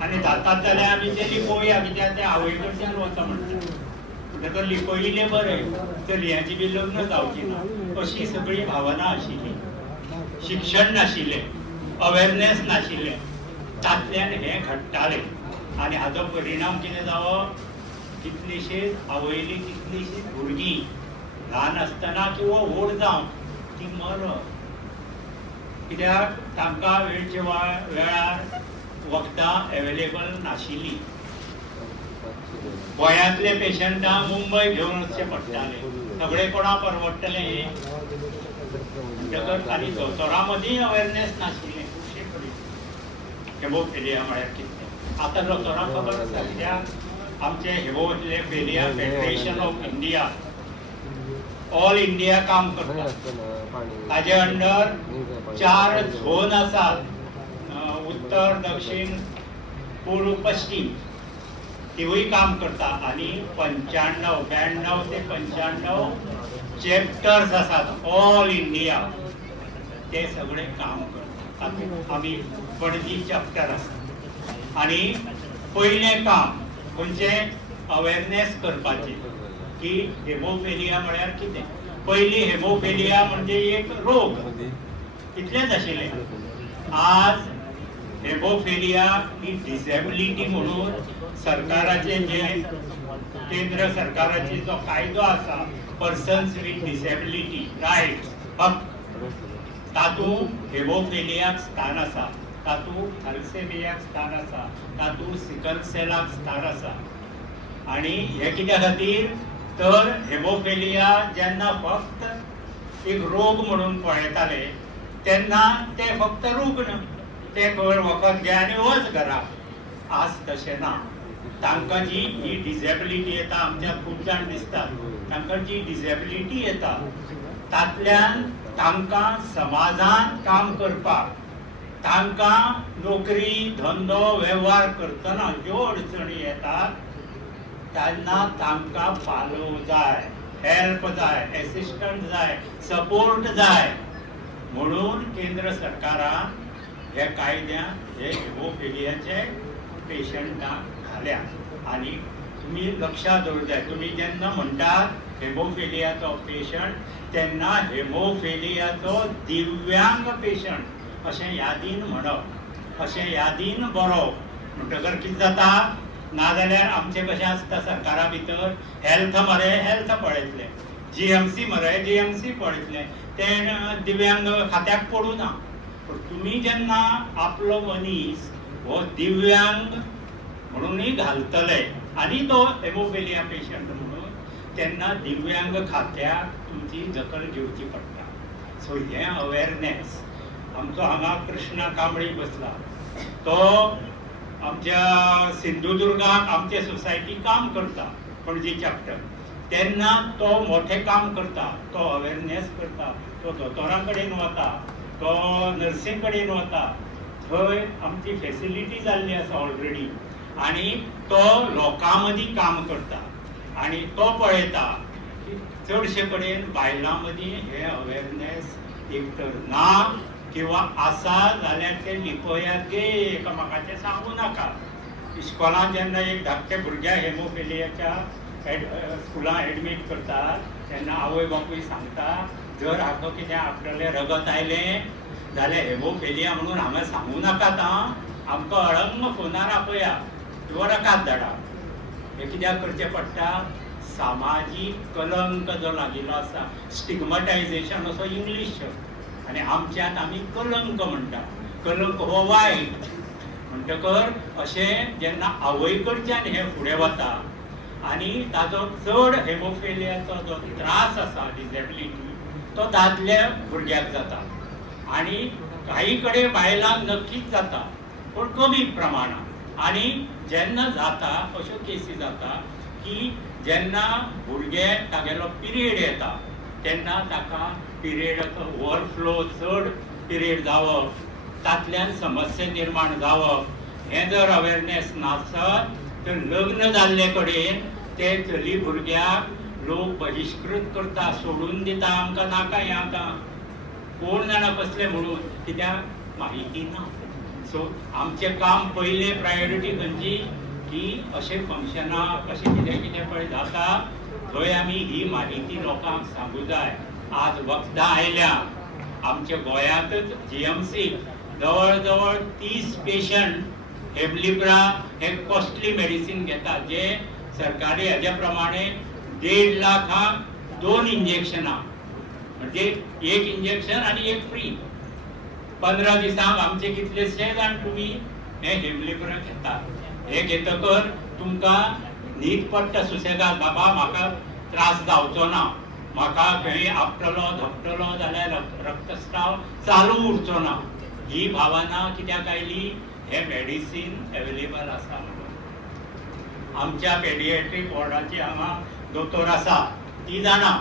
आणि जातात जाल्यार आमी ते लिपोवया कित्याक ते आवय कडच्यान वता म्हणटा ताका लिपोयिल्ले बरें चलयांची बी लग्न जावची ना अशी सगळी भावना आशिल्ली. शिक्षण नाशिल्लें, अवेरनेस नाशिल्लें, तातल्यान हें घडटालें आनी हाचो परिणाम कितें जावो कितलीशींच आवयलीं कितलीशींच भुरगीं ल्हान आसतना किंवा व्हड जावन ती मरप कित्याक तांकां वेळच्या वेळार वखदां एवेलेबल नाशिल्लीं. गोंयांतले पेशंटांक मुंबय घेवन वचचें पडटालें, सगळें कोणा परवडटलें म्हणटकच आनी दोतोरां मदीं अवेरनेस नाशिल्लें खुबशे कडेन. हेमोफिलिया म्हळ्यार कितें आतां दोतोरांक खबर आसा कित्याक आमचें haemophilia federation of India all India काम करता. ताजे अंडर 4 झोन आसात, उत्तर दक्षिण पूर्व पश्चिम, तिवूय काम करता आनी 92 ते 95 चॅप्टर्स आसात ऑल इंडिया, ते सगळे काम करतात. आमी पणजी चॅप्टर आसा आनी पयलें काम खंयचें अवेरनेस करपाचें की हेमोफिलिया म्हळ्यार कितें. पयलीं हेमोफिलिया म्हणजे एक रोग इतलेंच आशिल्लें. आज हेमोफिलिया ही डिसेबिलिटी म्हणून सरकाराचे जे केंद्र सरकाराचे जो कायदो आसा पर्सन्स विथ डिसेबिलिटी रायट्स हक तातूंत हेमोफिलियाक स्थान आसा, तातूंत थॅलेसेमियाक स्थान आसा, तातूंत सिकल सेलाक स्थान आसा. आनी हे कित्या खातीर तर हेमोफिलिया जेन्ना फक्त एक रोग म्हणून पळयताले तेन्ना ते फक्त रुग्ण ते वखद घे आनी वच घरा. आज तशें ना. तांकां जी ही डिसेबिलिटी येता, आमच्या खूब जाण दिसतात तांकां जी डिसेबिलिटी येता तातल्यान तांकां समाजांत काम करपाक, तांकां नोकरी धंदो वेव्हार करतना ज्यो अडचणी येतात तेन्ना तांकां पालव जाय, हेल्प जाय, एसिस्टंट जाय, सपोर्ट जाय. म्हणून केंद्र सरकारान हे कायद्यांत हे हेमोफिलियाचे पेशंटांक घाल्या. आनी तुमी लक्षात दवरूंक जाय, तुमी जेन्ना म्हणटात हेमोफिलियाचो पेशंट तेन्ना हेमोफिलियाचो दिव्यांग पेशंट अशें यादीन म्हणप, अशें यादीन बरोवप. म्हणटकर कितें जाता नाजाल्यार आमचें कशें आसता सरकारा भितर हेल्थ मरे हेल्थ पळयतले, जीएमसी मरे जीएमसी पळयतले, तें दिव्यांग खात्याक पडूं ना. पूण तुमी जेन्ना आपलो मनीस हो दिव्यांग म्हणूनय घालतले आनी तो हेमोफिलिया पेशंट म्हणून तेन्ना दिव्यांग खात्याक तुमची दखल घेवची पडटा. सो हें अवेरनेस आमचो हांगा कृष्णा कांबळी बसला, तो आमच्या सिंधुदुर्गाक आमचे सोसायटी काम करता पणजी चॅप्टर, तेन्ना तो मोठें काम करता, तो अवेरनेस करता, तो दोतोरां कडेन वता, तो नर्सींग कडेन वता, थंय आमची फेसिलिटी जाल्ली आसा ऑलरेडी आनी तो लोकां मदीं काम करता. आनी तो पळयता की चडशे कडेन बायलां मदीं हे अवेरनेस एक तर ना किंवा आसा जाल्यार ते लिपयात गे एकामेकाचें सांगू नाका. इस्कॉलांत जेन्ना एक धाकटे भुरग्या हेमोफिलियाच्या स्कुलां एडमीट करतात तेन्ना आवय बापूय सांगता जर हाका कितें आपल्यालें रगत आयलें जाल्यार हेमोफिलिया म्हणून हांगा सांगू नाकात आं, आमकां अळंग फोनार आपया किंवा रकात धाडा. हें कित्याक करचें पडटा, सामाजीक कलंक जो लागिल्लो आसा, स्टिगमटायजेशन असो इंग्लीश शब्द आनी आमच्यांत आमी कलंक म्हणटा. कलंक हो वायट म्हणटकर अशें जेन्ना आवय कडच्यान हें फुडें वता आनी ताजो चड हेमोफिलियाचो जो त्रास आसा डिसेबिलिटी तो दादल्या भुरग्याक जाता आनी काही कडेन बायलांक नक्कीच जाता पूण कमी प्रमाणांत. आनी जेन्ना जाता अश्यो केसी जाता की जेन्ना भुरगे तागेलो पिरियड येता तेन्ना ताका पिरियडाचो ओवरफ्लो चड पिरियड जावप, तातल्यान समस्या निर्माण जावप, हें जर अवेरनेस नासत तर लग्न जाल्ले कडेन ते चली भुरग्याक लोक बहिष्कृत करता, सोडून दिता, आमकां नाका हें आतां कोण जाणा कसले म्हणून, कित्याक माहिती ना. सो आमचें काम पयले प्रायोरिटी खंयची की अशें फंक्शनाक अशें कितें कितें पळय जाता थंय आमी ही माहिती लोकांक सांगूं जाय. आज वखदां आयल्या आमच्या गोंयांतच जीएमसी जवळ जवळ 30 पेशंट हेमलिब्रा हे कॉस्टली मेडिसीन घेतात, जे सरकारी हेज्या प्रमाणे 1.5 लाखाक 2 इंजेक्शनां, म्हणजे एक इंजेक्शन आनी एक फ्री. 15 दिसांक आमचे कितलेशे जाण तुमी हे हेमलिब्रा घेतात. हे घेतकर तुमकां न्हीद पडटा सुसेगाद, बाबा म्हाका त्रास जावचो ना, म्हाका खंय आपटलो धपटलो जाल्यार रक्तस्राव चालू उरचो ना, ही भावना कित्याक आयली, हे मेडिसीन अवेलेबल आसा म्हणून. आमच्या पेडियाट्रीक वॉर्डाची हांगा दोतोर आसा, ती जाणा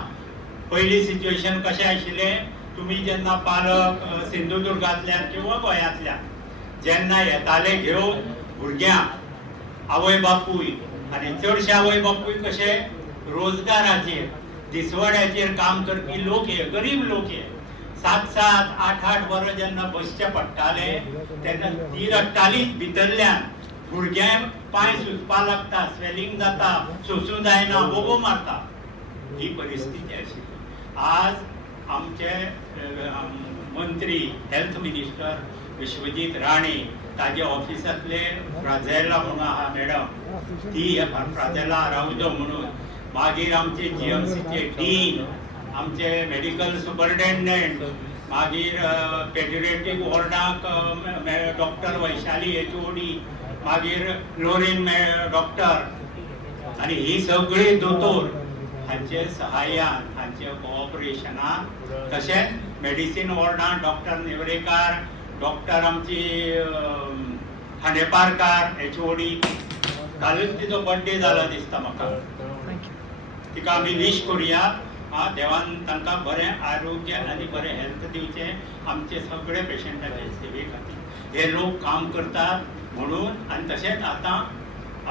पयली सिच्युएशन कशें आशिल्लें. तुमी जेन्ना पालक सिंधुदुर्गांतल्यान किंवा गोंयांतल्यान जेन्ना येताले घेवन भुरग्यांक, आवय बापूय, आनी चडशे आवय बापूय कशे रोजगाराचेर दिसवड्याचेर काम करपी लोक हे, गरीब लोक हे, 7-7, 8-8 वरां जेन्ना बसचे पडटाले तेन्ना ती रडटालीच भितरल्यान. भुरग्यांक पांय सुजपाक लागता, स्वेलिंग जाता, सोसूं जायना, बोबो मारता, ही परिस्थिती आशिल्ली. आज आमचे मंत्री हेल्थ मिनिस्टर विश्वजीत राणे, ताजे ऑफिसांतले फ्राझेला म्हणून आहा मॅडम, ती फ्राझेला आरावजो म्हणून, मागीर आमचे जीएमसीचे डीन, आमचे मेडिकल सुपरिटेंडंट, मागीर पेडियाट्रीक वॉर्डाक डॉक्टर वैशाली एचओडी, मागीर फ्लोरीन डॉक्टर, आनी ही सगळी दोतोर हांचे सहाय्यान, हांचे कोऑपरेशनान, तशेंच मेडिसीन वॉर्डान डॉक्टर नेवरेकार, डॉक्टर आमची खांडेपारकार एचओडी, कालूच तिचो बर्थडे जाला दिसता म्हाका, तिका आमी विश करुया. देवान तांकां बरें आरोग्य आनी बरें हेल्थ दिवचें आमचे सगळे पेशंटाचे सेवे खातीर. हे लोक काम करतात म्हणून. आनी तशेंच आतां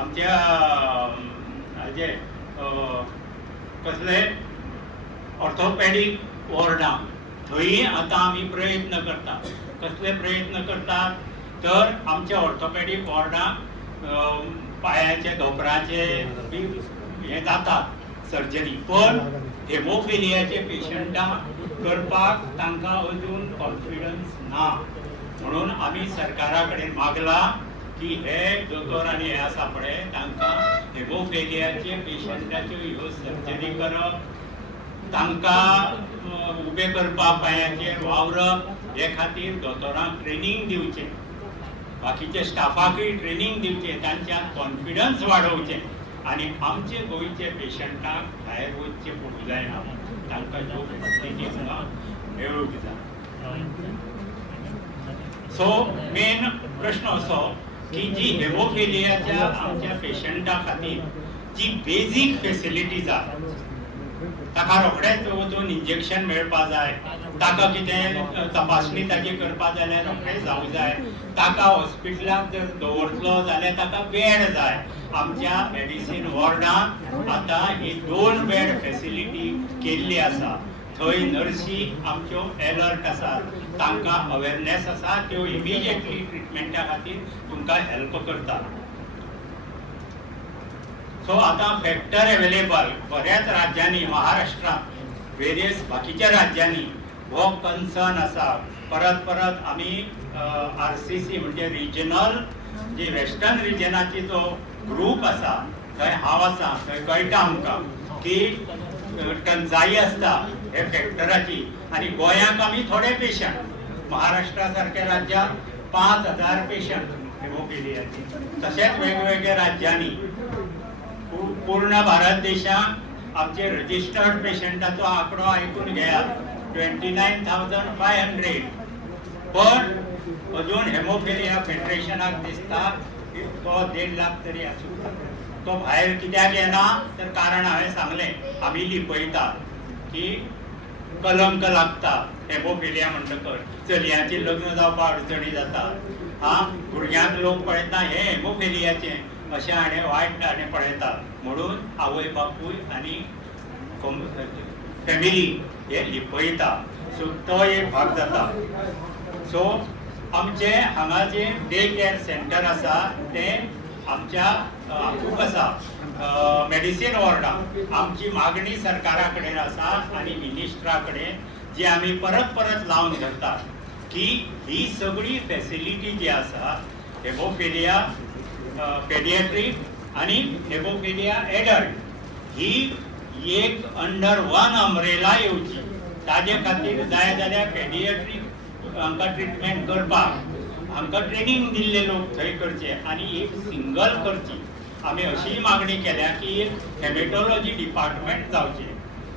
आमच्या हाजे कसले ऑर्थोपॅडीक वॉर्डां, थंय आतां आमी प्रयत्न करतात. कसले प्रयत्न करतात तर आमच्या ऑर्थोपॅडीक वॉर्डाक पांयाचे धोपराचे बी हे जातात सर्जरी, पण हेमोफिलियाचे पेशंटांक करपाक तांकां अजून कॉन्फिडन्स ना. म्हणून आमी सरकारा कडेन मागला की हे दोतोर आनी हे आसा पळय तांकां हेमोफिलियाचे पेशंटाच्यो ह्यो सर्जरी करप, तांकां उबे करपाक पांयाचेर वावरप, हे खातीर दोतोरांक ट्रेनींग दिवचें, बाकीच्या स्टाफाकूय ट्रेनींग दिवचें, तांच्यात कॉन्फिडन्स वाडोवचें. आनी आमचे गोंयचे पेशंटाक भायर वचचें पडूंक जायना, तांकां ह्यो फॅसिलिटी मेळूंक जाय. सो मेन प्रश्न असो की जी हेमोफिलियाच्या आमच्या पेशंटा खातीर जी बेजीक फेसिलिटीज आसा, ताका रोखडेंच वचून इंजेक्शन मेळपाक जाय, ताका कितें तपासणी ताची करपाक जाल्यार रोखडेंच जावंक जाय, ताका हॉस्पिटलांत जर दवरतलो जाल्यार ताका बेड जाय. आमच्या मेडिसीन वॉर्डान आतां ही 2 बेड फेसिलिटी केल्ली आसा. थंय नर्सी आमच्यो अलर्ट आसात, तांकां अवेरनेस आसा, त्यो इमिजिएटली ट्रिटमेंटा खातीर तुमकां हेल्प करता. सो आतां फॅक्टर अवेलेबल बऱ्याच राज्यांनी, महाराष्ट्रांत, वेरियस बाकीच्या राज्यांनी हो कन्सर्न आसा. परत परत आमी आरसीसी म्हणजे रिजनल जी वेस्टर्न रिजनाची जो ग्रूप आसा थंय हांव आसा, थंय कळटा आमकां की टंचाई आसता हे फॅक्टराची. आनी गोंयांक आमी थोडे पेशंट, महाराष्ट्रा सारक्या राज्यांत 5000 पेशंट हेमोफिलियाचे, तशेंच वेगवेगळ्या राज्यांनी. पूर्ण भारत देशांत आमचे रजिस्टर्ड पेशंटाचो आंकडो आयकून घेयात 29,500, पण अजून हेमोफिलिया फेडरेशनाक दिसता तो 1.5 लाख तरी आसूं. तो भायर कित्याक येना तर कारण हांवें सांगलें आमी लिपयता की कलंक लागता हेमोफिलिया म्हणटकच चलयांचें लग्न जावपाक अडचणी जाता भुरग्यांक लोक पळयता हे हेमोफिलियाचें अशें हाणें वायट हाणें पळयता म्हणून आवय बापूय आनी फॅमिली हे लिपयता सो तो एक भाग जाता सो आमचे हांगा जे डे केअर सेंटर आसा ते आमच्या हातूंक आसा मेडिसीन वॉर्डाक आमची मागणी सरकारा कडेन आसा आनी मिनिस्टरा कडेन जी आमी परत परत लावन धरतात की ही सगळी फॅसिलिटी जी आसा हेमोफिलिया पेडियाट्रीक आनी हेमोफिलिया एडल्ट ही एक अंडर वन अम्ब्रेला येवची ताजे खातीर जाय जाल्यार पेडियाट्रीक हांकां ट्रिटमेंट करपाक हांकां ट्रेनिंग दिल्ले लोक थंय करचे आनी एक सिंगल करची आमी अशीय मागणी केल्या की एक हेमेटोलॉजी डिपार्टमेंट जावचे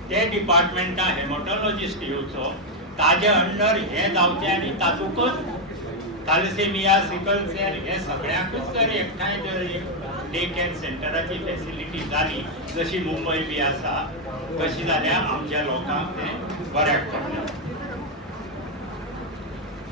ते डिपार्टमेंटा हेमोटोलॉजिस्ट येवचो ताजे अंडर हे जावचे आनी तातूंतच थॅलेसेमिया सिकल सेल हे सगळ्यांकूच जर एकठांय जर डे केअर सेंटराची फॅसिलिटी जाली जशी मुंबय बी आसा तशी जाल्यार आमच्या लोकांक ते बऱ्याक पडटलें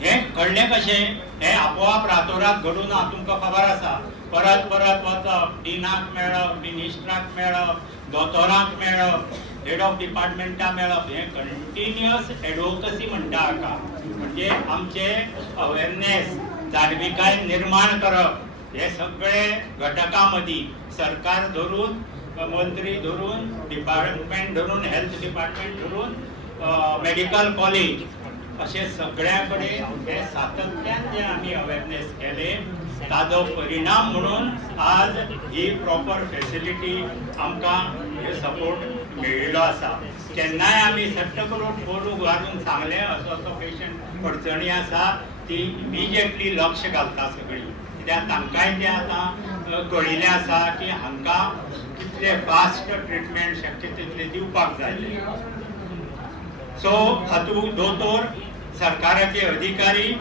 हे कळ्ळें कशें हे आपोआप रातोरात घडून ना तुमकां खबर आसा परत परत वचप डिनाक मेळप मिनिस्टराक मेळप दोतोरांक मेळप हेड ऑफ डिपार्टमेंटा मेळप हे कंटिन्युअस एडवोकसी म्हणटा हाका म्हणजे आमचे अवेरनेस जाणविकाय निर्माण करप हे सगळे घटकां मदीं सरकार धरून मंत्री धरून डिपार्टमेंट धरून हेल्थ डिपार्टमेंट धरून मेडिकल कॉलेज अशे सगळ्या कडेन हे सातत्यान जे आमी अवेरनेस केले ताजो परिणाम म्हणून आज ही प्रॉपर फॅसिलिटी आमकां हे सपोर्ट मेळिल्लो आसा केन्नाय आमी सट्ट करून फोन घालून सांगलें असो असो पेशंट अडचणी आसा ती इमिजिएटली लक्ष घालता सगळीं कित्याक तांकांय तें आतां कळिल्लें आसा की हांकां कितले फास्ट ट्रिटमेंट शक्य तितले दिवपाक जाय सो हातूंत दोतोर सरकाराचे अधिकारी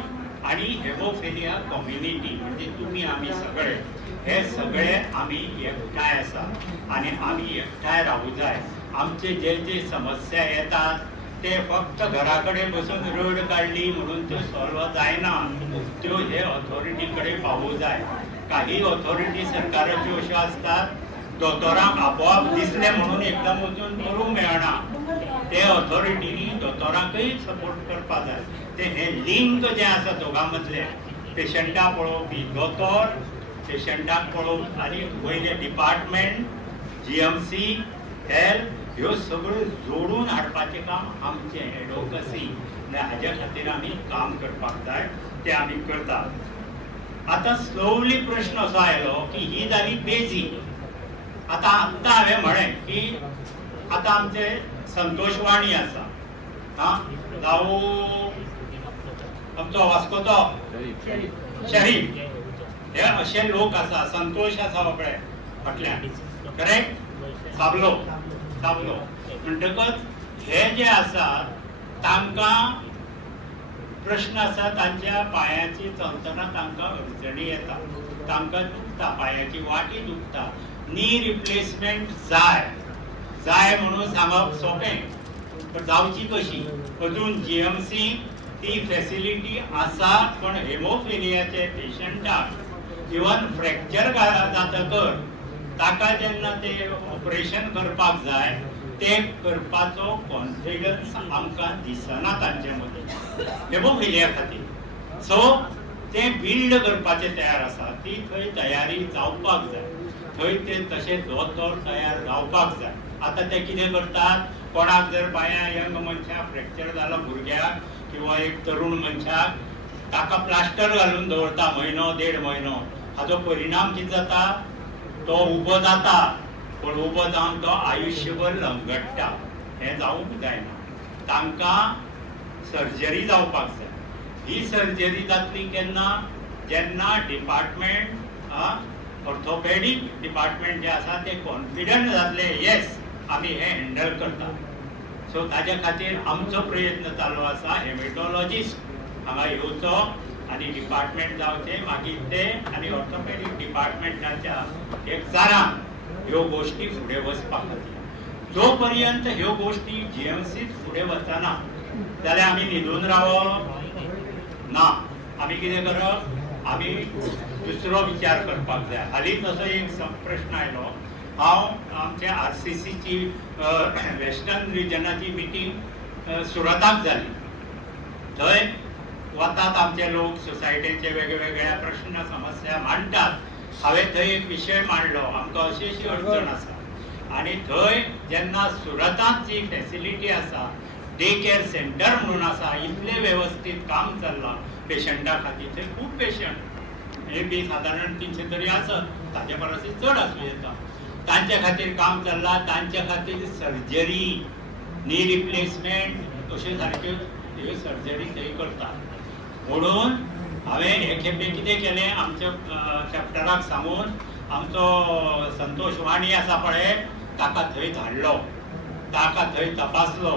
आणि हेमोफिलिया कम्युनिटी म्हणजे तुम्ही आम्ही सगळे हे सगळे आम्ही एकठांय आसा आणि आम्ही एकठांय राहू जाय आमचे जे जे समस्या येतात ते फक्त घराकडे बसून रड काढली म्हणून त्यो सॉल्व जायना त्यो हे ऑथॉरिटी कडेन पावू जाय काही ऑथॉरिटी सरकाराच्यो अश्यो आसतात दोतोरांक आपोआप दिसले म्हणून एकदम वचून करूंक मेळना ते ऑथॉरिटीनी दोतोरांकय सपोर्ट करपा जाय ते हे लिंक जे आसा दोगां मदले पेशंटाक पळोवपी दोतोर पेशंटाक पळोवप आनी वयले डिपार्टमेंट GMC हेल्थ ह्यो सगळ्यो जोडून हाडपाचें काम आमचें एडवोकसी हाज्या खातीर आमी काम करपाक जाय तें आमी करतात आतां स्लोवली प्रश्न असो आयलो की ही जाली बेजीक आतां हांवें म्हळें की आतां आमचे संतोष वाणी आसा जावं आमचो वास्कोचो शरीफ हे अशे लोक आसा संतोष आसा रोखडे फाटल्यान करेक्ट साबलो म्हणटकच हे जे आसा तांकां प्रश्न आसा तांच्या पांयाची चलतना तांकां अडचणी येता तांकां दुखता पांयाची वाटी दुखता नी रिप्लेसमेंट जाय म्हणून सांगप सोंपें पण जावची कशी अजून GMC ती फॅसिलिटी आसा पण हेमोफिलियाचे पेशंटाक इवन फ्रॅक्चर जातकर ताका जेन्ना ते ऑपरेशन करपाक जाय ते करपाचो कॉन्फिडन्स आमकां दिसना तांचे मदीं हेमोफिलिया खातीर सो ते बिल्ड करपाचे तयार आसा ती थंय तयारी जावपाक जाय थंय ते तशे दोतोर तयार जावपाक जाय आतां ते कितें करतात कोणाक जर पांयां यंग मनशाक फ्रॅक्चर जाला भुरग्याक किंवा एक तरुण मनशाक ताका प्लास्टर घालून दवरता म्हयनो 1.5 म्हयनो हाजो परिणाम कितें जाता तो उबो जाता पण उबो जावन तो आयुश्यभर लंगडटा हें जावूंक जायना तांकां सर्जरी जावपाक जाय ही सर्जरी जातली केन्ना जेन्ना डिपार्टमेंट ऑर्थोपेडीक डिपार्टमेंट जे आसा ते कॉन्फिडंट जातले येस आमी हे हँडल करता सो ताज्या खातीर आमचो प्रयत्न चालू आसा हेमेटोलॉजिस्ट हांगा येवचो आनी डिपार्टमेंट जावचे मागीर ते आनी ऑर्थोपेडीक डिपार्टमेंटाच्या एक जारान ह्यो गोष्टी फुडें वचपा खातीर जो पर्यंत ह्यो गोष्टी जीएमसीत फुडें वचना जाल्यार आमी न्हिदून रावप ना. आमी कितें करप, आमी दुसरो विचार करपाक जाय. हालींच असो एक प्रश्न आयलो. हांव आमच्या आरसीसीची वेस्टर्न रिजनाची मिटींग सुरताक जाली. थंय वतात आमचे लोक सोसायटीचे वेगवेगळ्या प्रश्न समस्या मांडटात. हांवें थंय एक विशय मांडलो, आमकां अशी अशी अडचण आसा. आणि थंय जेन्ना सुरतांत जी फॅसिलिटी आसा, डे केअर सेंटर म्हणून आसा, इतले वेवस्थीत काम चल्लां पेशंटा खातीर. थंय खूब पेशंट मे सादारण 300 तरी आसत, ताचे परस चड आसूं येता. तांच्या खातीर काम चल्लां. तांच्या खातीर सर्जरी, नी रिप्लेसमेंट अश्यो सारक्यो ह्यो सर्जरी थंय करतात. म्हणून हांवें हे खेपे कितें केलें, आमच्या चॅप्टराक सांगून आमचो संतोष वाणी आसा पळय ताका थंय धाडलो, ताका थंय तपासलो.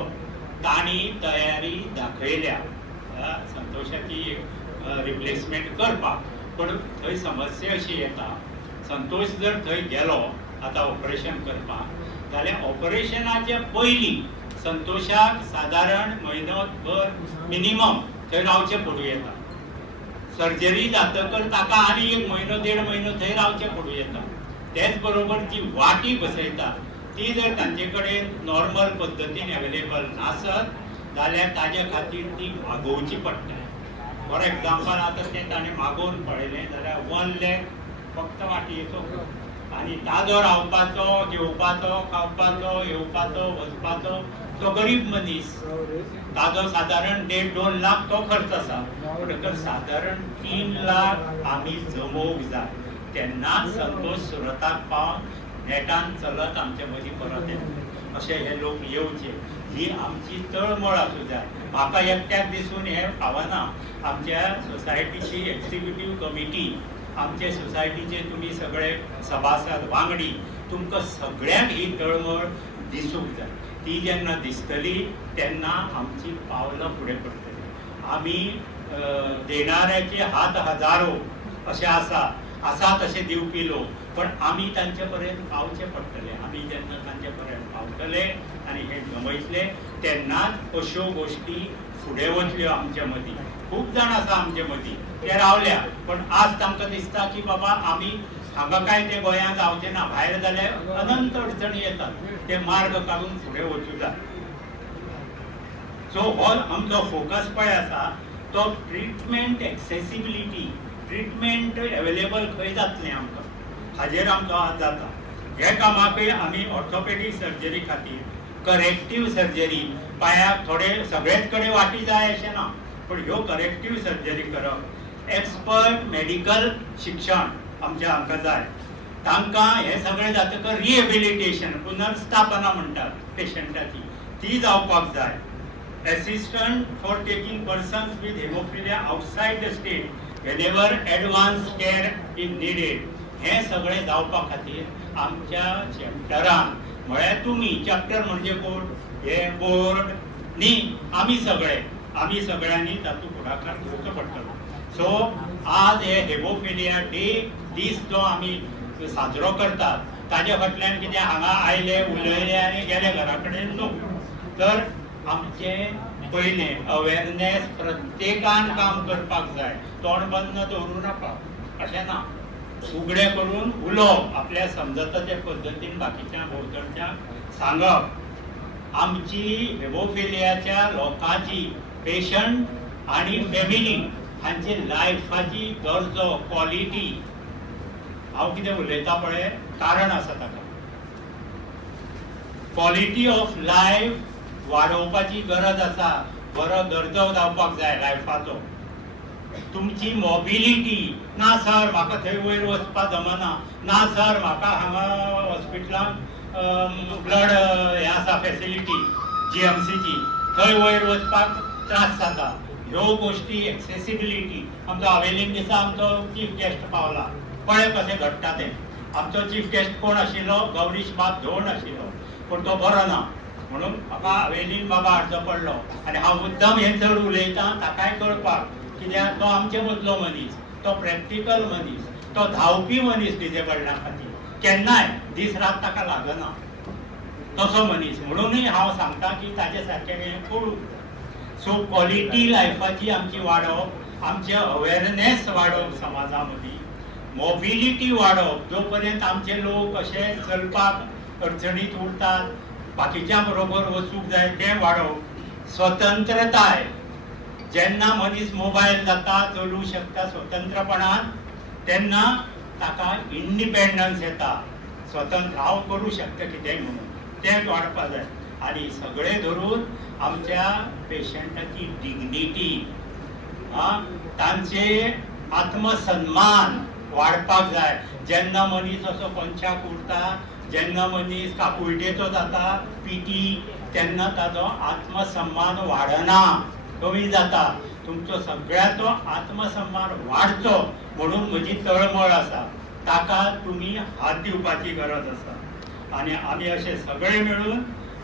तांणी तयारी दाखयल्या संतोषाची रिप्लेसमेंट करपाक. पण थंय समस्या अशी येता, संतोष जर थंय गेलो आतां ऑपरेशन करपाक जाल्यार ऑपरेशनाचे पयलीं संतोषाक सादारण म्हयनोभर मिनिमम थंय रावचें पडूं येता. सर्जरी जातकर ताका आनी 1 म्हयनो 1.5 म्हयनो थंय रावचें पडूं येता. तेच बरोबर जी वाटी बसयता ती जर तांचे कडेन नॉर्मल पद्दतीन अवेलेबल नासत जाल्यार ताज्या खातीर ती मागोवची पडटा. फॉर एग्जाम्पल आतां तें ताणें मागोवन पळयलें जाल्यार 1 लाख फक्त वाटयेचो, आनी ताजो रावपाचो, जेवपाचो, खावपाचो, येवपाचो, वचपाचो तो गरीब मनीस, ताजो सादारण 1.5-2 लाख तो खर्च आसा. म्हणटकर सादारण 3 लाख आमी जमोवंक जाय. तेन्नाच संतोष सुरताक पावन नेटान चलत आमचे मदीं परत येतले. अशे हे लोक येवचे, ही आमची तळमळ आसूं जाय. म्हाका एकट्याक दिसून हे फावना. आमच्या सोसायटीची एक्झिक्युटीव कमिटी, आमचे सोसायटीचे तुमी सगळे सभासद वांगडी, तुमकां सगळ्यांक ही तळमळ दिसूंक जाय. ती जेन्ना दिसतली तेन्ना आमची पावलां फुडें पडटली. आमी देणाऱ्याचे हात हजारो अशे आसा तशे दिवपी लोक, पण आमी तांचे पर्यंत पावचे पडटले. आमी जेन्ना तांचे पर्यंत पावतले आनी हे जमयतले तेन्नाच अश्यो गोश्टी फुडें वतल्यो आमचे मदीं. खूब जाण आसा आमचे मदीं, ते रावल्या, पण आज तांकां दिसता की बाबा आमी हांगा काय ते गोंयांत जावचें ना, भायर जाल्यार अनंत अडचणी येतात. ते मार्ग काडून फुडें वचूं जाय. सो हो आमचो फोकस पळय आसा तो ट्रिटमेंट एक्सेसिबिलिटी, ट्रिटमेंट अवेलेबल खंय जातलें आमकां, हाजेर आमचो हात जाता. हे कामाकय आमी ऑर्थोपेडीक सर्जरी खातीर करेक्टीव सर्जरी, पांयाक थोडे सगळेच कडेन वाटी जाय अशें ना, पण ह्यो करेक्टीव सर्जरी करप. एक्सपर्ट मेडिकल शिक्षण आमच्या हांकां जाय. तांकां हे सगळें जातकर रिहेबिलिटेशन, पुनर्स्थापना म्हणटात पेशंटाची, ती जावपाक जाय. assistant for taking persons with hemophilia outside the state whenever advanced care is needed. हे सगळे जावपा खातीर आमच्या चॅप्टरान, म्हळ्यार तुमी, चॅप्टर म्हणजे कोण, हे बोर्ड न्ही, आमी सगळ्यांनी तातूंत फुडाकार घेवचो पडटलो. सो आज हे हेमोफिलिया डे दीस जो आमी साजरो करतात ताजे फाटल्यान कितें हांगा आयले, उलयले आनी गेले घरा कडेन लोक. तर आमचे पयलें अवेरनेस प्रत्येकान काम करपाक जाय. तोंड बंद दवरूं नाका अशें ना, उगडें करून उलोवप, आपल्या समजता ते पद्दतीन बाकीच्या भोंवतणच्याक सांगप. आमची हेमोफिलियाच्या लोकांची, पेशंट आनी फॅमिली हांची लायफाची गरजो, क्वॉलिटी, हांव कितें उलयता पळय कारण आसा ताका. क्वॉलिटी ऑफ लायफ वाडोवपाची गरज आसा. बरो दर्जो जावपाक जाय लायफाचो. तुमची मोबिलिटी, ना सर म्हाका थंय वयर वचपाक जमना, ना सर म्हाका हांगा हॉस्पिटलांत ब्लड हे आसा फॅसिलिटी जीएमसीची, थंय वयर वचपाक त्रास जाता. ह्यो गोश्टी एक्सेसिबिलिटी. आमचो हावेलीन दिसा आमचो चीफ गेस्ट पावला, पळय कशें घडटा तें. आमचो चीफ गेस्ट कोण आशिल्लो, गौरीश बाब धोंड आशिल्लो, पण तो बरो ना म्हणून म्हाका हावेलीन बाबा हाडचो पडलो. आनी हांव मुद्दम हें चड उलयतां ताकाय कळपाक, कित्याक तो आमचे मदलो मनीस, तो प्रॅक्टिकल मनीस, तो धांवपी मनीस डिसेबल्डा खातीर. केन्नाय दीस रात ताका लागना तसो मनीस. म्हणूनय हांव सांगता की ताजे सारकें कळूं. सो क्वॉलिटी लायफाची आमची वाडप, आमचे अवेरनेस वाडप समाजा मदीं, मोबिलिटी वाडप. जो पर्यंत आमचे लोक अशे चलपाक अडचणीत उरतात, बाकीच्या बरोबर वचूंक जाय तें वाडप. स्वतंत्रताय, जेन्ना मनीस मोबायल जाता, चलूं शकता स्वतंत्रपणान, तेन्ना ताका इंडिपेंडन्स येता. स्वतंत्र हांव करूं शकता कितेंय म्हणून तें वाडपा जाय. आनी सगळें धरून आमच्या पेशंटाची डिग्निटी, तांचे आत्मसन्मान वाडपाक जाय. जेन्ना मनीस असो कोनशाक उरता, जेन्ना मनीस काकुळटेचो जाता, पिटी, तेन्ना ताचो आत्मसन्मान वाडना, कमी जाता. तुमचो सगळ्याचो आत्मसन्मान वाडचो म्हणून म्हजी तळमळ आसा. ताका तुमी हात दिवपाची गरज आसा. आनी आमी अशे सगळे मेळून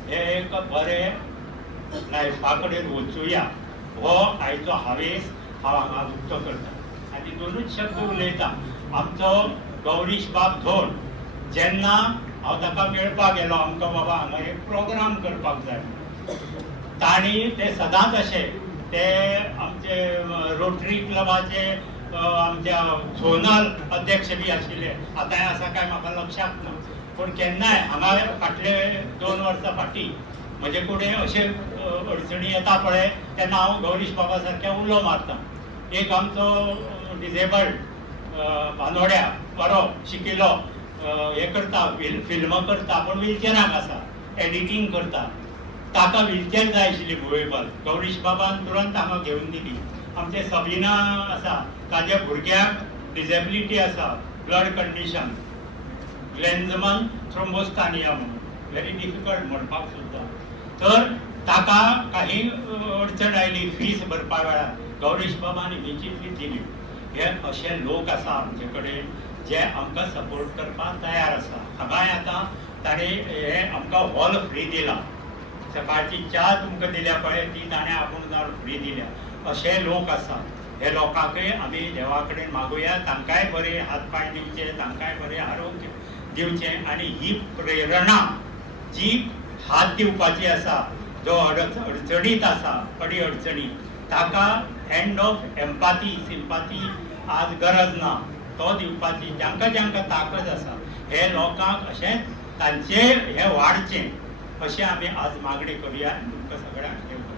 हे एक बरे लायफा कडेन वचुया. हो आयचो हावेस हांव हांगा उक्तो करता. आनी दोनूच शब्द उलयता. आमचो गौरीश बाब धोड, जेन्ना हांव ताका मेळपाक गेलो, आमकां बाबा हांगा एक प्रोग्राम करपाक जाय, ताणी ते सदांच अशे, ते आमचे रोटरी क्लबाचे आमच्या झोनल अध्यक्ष बी आशिल्ले. आतांय आसा काय म्हाका लक्षांत ना, पूण केन्नाय हांगा फाटले 2 वर्सां फाटीं म्हजे कडेन अशे अडचणी येता पळय, तेन्ना हांव गौरीश बाबा सारके उलो मारता. एक आमचो डिजेबल्ड बानोड्या बरो शिकिल्लो, हे करता, फिल्म करता, पूण व्हिलचॅराक आसा, एडिटींग करता. ताका व्हिलचॅर जाय आशिल्ली मुवेबल. गौरीश बाबान तुरंत हांगा घेवन दिली. आमचे सबीना आसा, ताज्या भुरग्याक डिजेबिलिटी आसा, ब्लड कंडिशन, ग्लेन्झमन थ्रोम्बोस्टानिया म्हणून, व्हेरी डिफिकल्ट म्हणपाक सुद्दां. तर ताका काही अडचण आयली फीस भरपा वेळार, गौरीश बाबान इमिजिएटली दिली. हे अशे लोक आसा आमचे कडेन जे आमकां सपोर्ट करपाक तयार आसा. हांगाय आतां ताणें हे आमकां हॉल फ्री दिला. सकाळची च्या तुमकां दिल्या पळय, ती ताणें आपूण जावन फ्री दिल्या. अशे लोक आसा. हे लोकांकय आमी देवा कडेन मागुया, तांकांय बरे हात पांय दिवचे, तांकांय बरें आरोग्य दिवचें. आनी ही प्रेरणा जी हात दिवपाची आसा, जो अडचणीत आसा, अडी अडचणी, ताका हँड ऑफ एम्पाथी, सिंपाथी आज गरज ना, तो दिवपाची. जांकां जांकां ताकद आसा, हे लोकांक अशें तांचे हे वाडचें, अशें आमी आज मागणी करुया. तुमकां सगळ्यांक देव बरें.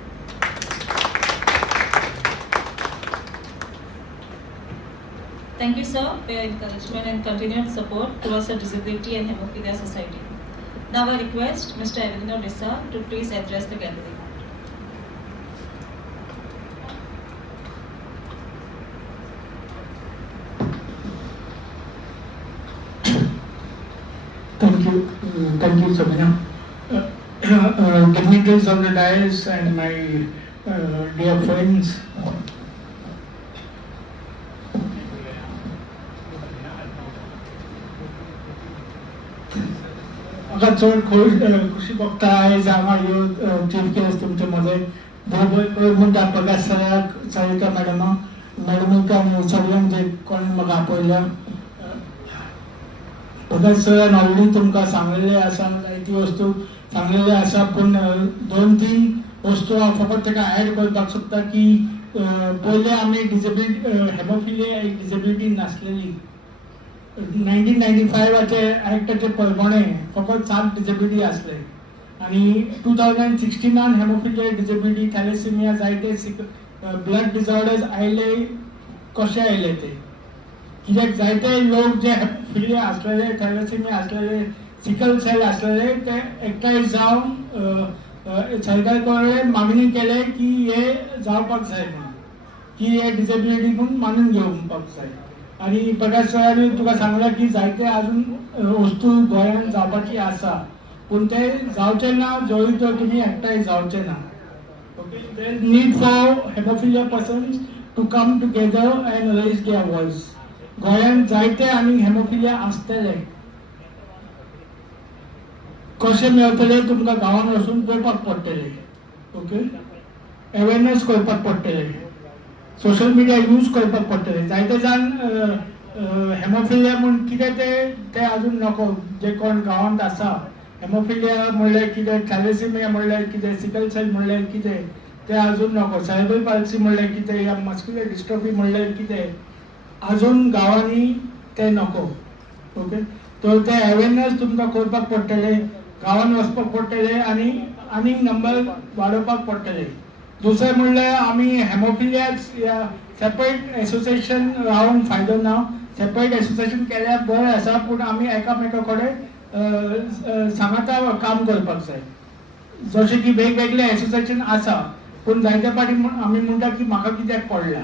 Thank you, sir, for your encouragement and continued support towards the Disability and Hemophilia Society. Now I request Mr. Avignon Desa to please address the gathering. Thank you, Sabina. Dignitaries on the dais and my dear friends. म्हाका चड खुशी भोगता आयज हांगा येवन chief guest तुमचे मदें म्हणटा प्रकाश सराक, सरिता मॅडमाक आनी सगळ्यांक जे कोणें म्हाका आपयल्या. प्रकाश सरान ऑलरेडी तुमकां सांगलेले आसा, जायती वस्तू सांगलेले आसा, पूण 2-3 वस्तू हांव फकत ताका ऍड करपाक सोदता की पयले आमी डिजेबिलिटी, हेमोफिलिया एक डिजेबिलिटी नासलेली. 1995चे ऍक्टाचे प्रमाणे फकत 7 डिजेबिलिटी आसले आनी 2016 हेमोफिलिया डिजेबिलिटी, थॅलेसेमिया, जायते ब्लड डिसऑर्डर्स आयले. कशे आयले ते कित्याक जायते लोक जे हेमोफिलिया आसलेले, थॅलेसेमिया आसलेले, सिकल सेल आसलेले, ते एकठांय जावन सरकार कडेन मागणी केले की हे जावपाक जाय म्हणून, की हे डिजेबिलिटी म्हणून मानून घेवपाक जाय. आनी प्रकाश सरांनी तुका सांगलां की जायते अजून वस्तू गोंयांत जावपाची आसा, पूण ते जावचे ना जरी तर तुमी एकठांय जावचे ना. Okay, need for haemophilia persons to come together and raise their voice. गोंयांत जायते आनी हेमोफिलिया आसतले. कशें मेळटले तुमकां गांवांत वचून पळोवपाक पडटलें. ओके, अवेरनेस करपाक पडटलें, सोशल मिडिया यूज करपाक पडटलें. जायते जाण हेमोफिलिया म्हणून कितें ते अजून नको. जे कोण गांवांत आसा हेमोफिलिया म्हणल्यार कितें, थॅलेसिमिया म्हणल्यार कितें, सिकल सेल म्हणल्यार कितें ते अजून नको. सेरेब्रल पाल्सी म्हणल्यार कितें, या मस्क्युलर डिस्ट्रॉफी म्हणल्यार कितें अजून गांवांनी ते नको. ओके, तर ते अवेरनेस तुमकां करपाक पडटले, गांवांत वचपाक पडटले आनी नंबर वाडोवपाक पडटले. दुसरें म्हणल्यार आमी हेमोफिलियाक्स या सेपरेट एसोसिएशन रावन फायदो ना. सेपरेट एसोसिएशन केल्यार बरें आसा, पूण आमी एकामेका कडेन सांगाता काम करपाक जाय. जशें की वेगवेगळे एसोसिएशन आसा, पूण जायते पाटी आमी म्हणटा की म्हाका कित्याक पडला.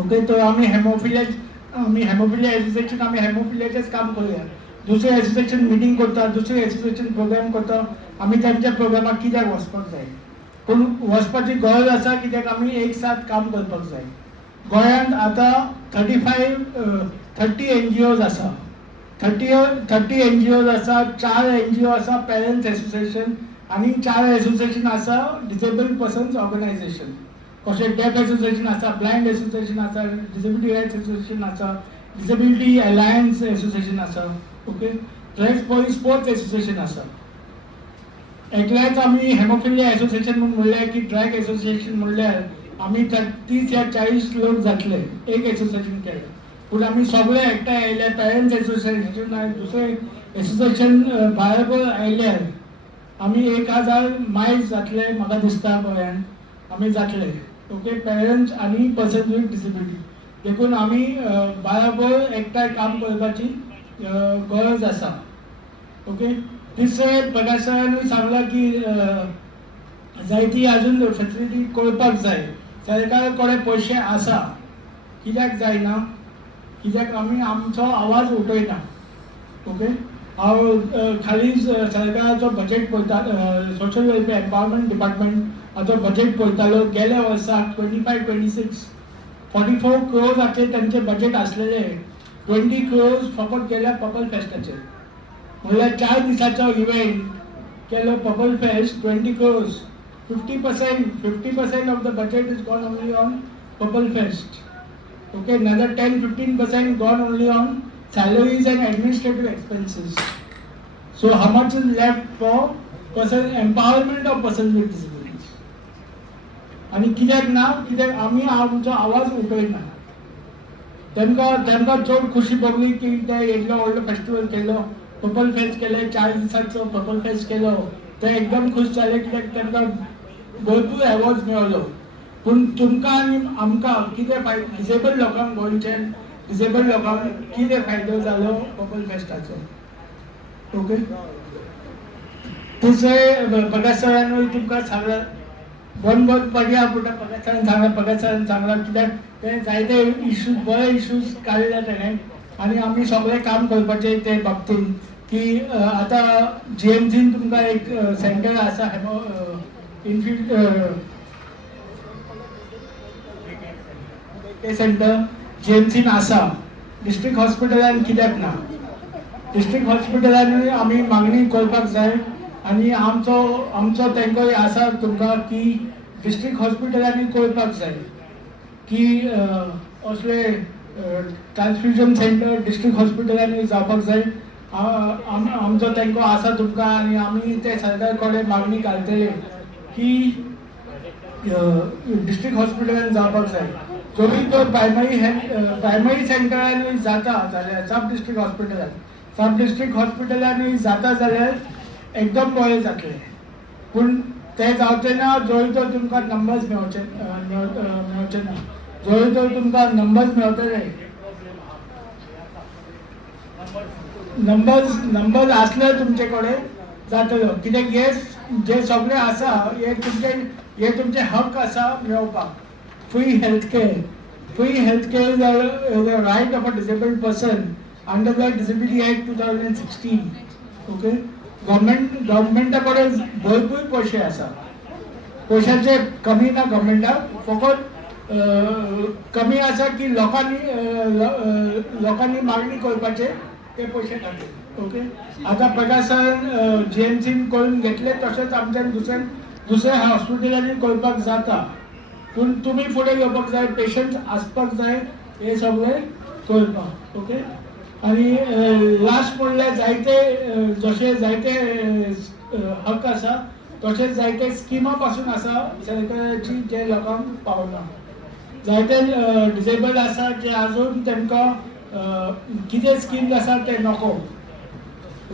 ओके, तर आमी हेमोफिलिया एसोसिएशन आमी हेमोफिलियाचेच काम करूया. दुसरे एसोसिएशन मिटींग करता, दुसरे एसोसिएशन प्रोग्राम करता, आमी तांच्या प्रोग्रामाक कित्याक वचपाक जाय. पूण वचपाची गरज आसा, कित्याक आमी एक साथ काम करपाक जाय. गोंयांत आतां 30 NGOs आसा. 30 NGOs आसा, 4 NGO आसा पेरेंट्स एसोसिएशन आनी 4 एसोसिएशन आसा डिसेबल्ड पर्सन्स ऑर्गनायझेशन. कशें डेफ एसोसिएशन आसा, ब्लायंड एसोसिएशन आसा, डिसेबिलिटी रायट्स एसोसिएशन आसा, डिसेबिलिटी अलायन्स एसोसिएशन आसा. ओके, ड्रग्स स्पोर्ट्स एसोसिएशन आसा. एकल्याच आमी हेमोफिलिया एसोसिएशन म्हणल्यार की ड्रग एसोसिएशन म्हणल्यार आमी 30 या 40 लोक जातले एक एसोसिएशन केलें. पूण आमी सगळे एकठांय आयले, पेरेंट्स एसोसिएशन आनी दुसरे एसोसिएशन बरोबर आयल्यार आमी 1000 मायज जातले म्हाका दिसता गोंयांत आमी जातले. ओके, पेरेंट्स आनी पर्सन विथ डिसेबिलिटी देखून आमी बरोबर एकठांय काम करपाची गरज आसा. ओके, तिसरे प्रकाश सरांनी सांगलां की जायती अजून फॅसिलिटी करपाक जाय. सरकारा कडेन पयशे आसा, कित्याक जायना, कित्याक आमी आमचो आवाज उठयना. ओके, हांव खाली सरकाराचो बजेट पळयता, सोशल वेलफेअर एम्पावरमेंट डिपार्टमेंट हाचो बजेट पळयतालो. गेल्या वर्साक 25-26 44 crores तांचे बजेट आसलेले. 20 crores फकत गेल्या पर्पल फेस्टाचेर. म्हणल्यार 4 दिसाचो इव्हेंट केलो purple fest, 20 crores. 50% of the budget is gone only on Purple Fest. Okay, another 10-15% gone only on salaries and administrative expenses. So how much is left for empowerment of persons with disabilities? आणि कित्याक ना, कित्याक आमी आमचो आवाज उठयना. तेमकां चड खुशी भोगली की ते इतलो व्हडलो फेस्टिवल केलो, पर्पल फेस्ट केले, 4 दिसाचो पर्पल फेस्ट केलो. ते एकदम खुश जाले कित्याक तेमकां भरपूर अवॉर्ड्स मेळलो. पूण तुमकां आनी आमकां कितें फायदो, डिसेबल्ड लोकांक, गोंयच्या डिसेबल्ड लोकांक कितें फायदो जालो पर्पल फेस्टाचो. ओके, दुसरे प्रकाश सरानूय तुमकां सांगलां, बहुत बढिया प्रकाश सरान सांगलां कित्याक ते जायते इश्यूज, बरे इश्यूज काडले तेणें आनी आमी सगळें काम करपाचें ते बाबतींत. की आतां GMCन तुमकां एक सेंटर आसा, सेंटर GMCन आसा. डिस्ट्रिक्ट हॉस्पिटलान कित्याक ना. डिस्ट्रिक्ट हॉस्पिटलांनी आमी मागणी करपाक जाय आनी आमचो तेंकोय आसा तुमकां की डिस्ट्रिक्ट हॉस्पिटलांनी करपाक जाय की असले ट्रान्सफ्युजन सेंटर डिस्ट्रिक्ट हॉस्पिटलांनी जावपाक जाय. आमचो तेंको आसा तुमकां आनी आमी ते सरकार कडेन मागणी घालतले की डिस्ट्रिक्ट हॉस्पिटलान जावपाक जाय. जरी तर प्रायमरी सेंटरांनी जाता जाल्यार सब डिस्ट्रिक्ट हॉस्पिटलांनी जाता जाल्यार एकदम बरें जातलें. पूण ते जावचें ना जरी तर तुमकां नंबर्स मेळचे ना. जरी तर तुमकां नंबर्स मेळटले, नंबर्स असले तुमचे कडेन जातलो. कित्याक जे सगळे आसा हे तुमचे हक आसा मेळोवपाक. Free health care is a right of a disabled person under the disability act 2016. Okay, गव्हर्मेंटा कडेन भरपूर पयशे आसा. पयशांचे कमी ना गव्हर्मेंटाक, फकत कमी आसा की लोकांनी मागणी करपाचे ते पयशे खातीर. ओके, आतां प्रकाश सरान GMCन करून घेतले तशेंच आमच्या दुसऱ्या हॉस्पिटलांनी करपाक जाता. पूण तुमी फुडें येवपाक जाय, पेशंट्स आसपाक जाय, हे सगळे करपाक ओके. आनी लास्ट म्हणल्यार जायते जशे जायते हक आसा तशेंच जायते स्किमा पासून आसा सरकाराची जे लोकांक पावना. जायते डिसेबल्ड आसा जे आजून तांकां कितें स्कीम्स आसा ते नको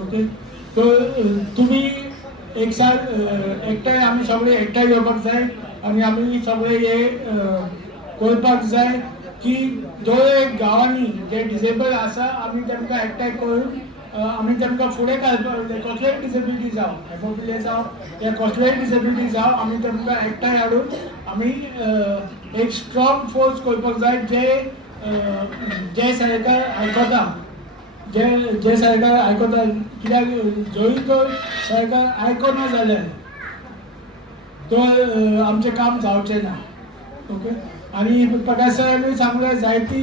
ओके. तुमी एक एकठांय आमी सगळे एकठांय येवपाक जाय आनी आमी सगळे हे करपाक जाय की दर एक गांवांनी जे डिसेबल्ड आसा आमी तांकां एकठांय करून आमी तांकां फुडें घालपाक जाय. कसलेय डिसेबिलिटी जावं हेमोफिलिया जावं या कसलेय डिसेबिलिटी जावं आमी तांकां एकठांय हाडून आमी एक स्ट्रॉंग फोर्स करपाक जाय जे सरकार आयकता जे सरकार आयकता. कित्याक जरी तर सरकार आयकना जाल्यार तर आमचें काम जावचें ना ओके. आनी प्रकाश सरानूय सांगलें जायती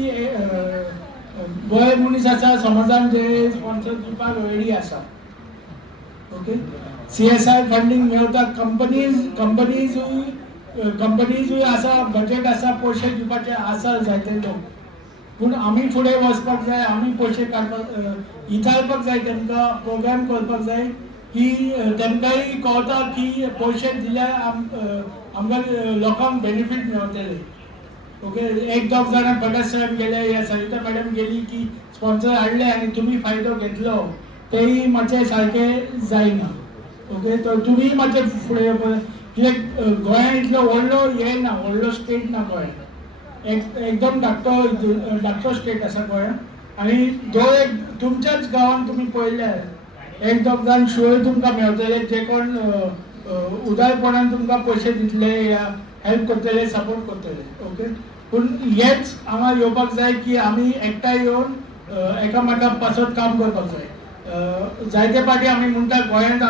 बरे मनीस आसा समाजान जे स्पॉन्सर दिवपाक रेडी आसा ओके. CSR फंडींग मेळटा कंपनीजूय आसा बजेट आसा पयशे दिवपाचे आसा जायते लोक. पूण आमी फुडें वचपाक जाय आमी पयशे काडपाक इचारपाक जाय तांकां प्रोग्राम करपाक जाय की तांकांय कळटा की पयशे दिल्यार आमकां लोकांक बेनिफीट मेळटले ओके. एक दोग जाणां प्रकाश सरान गेले या सरिता मॅडम गेली की स्पॉन्सर हाडले आनी तुमी फायदो घेतलो तेय मातशें सारकें जायना ओके. तर तुमी मातशें फुडें येवपाक कित्याक गोंयांत इतलो व्हडलो हें ना व्हडलो स्टेट ना गोंयांत एकदम धाकटो स्टेट आसा गोंयांत. आनी दर एक तुमच्याच गांवांत तुमी पळयल्यार एक दोग जाण शुअर तुमकां मेळटले जे कोण उदारपणान तुमकां पयशे दितले या हेल्प करतले सपोर्ट करतले ओके. पूण हेच हांगा येवपाक जाय की आमी एकठांय येवन एकामेका पासत काम करपाक जाय. जायते फाटी आमी म्हणटा गोंयांत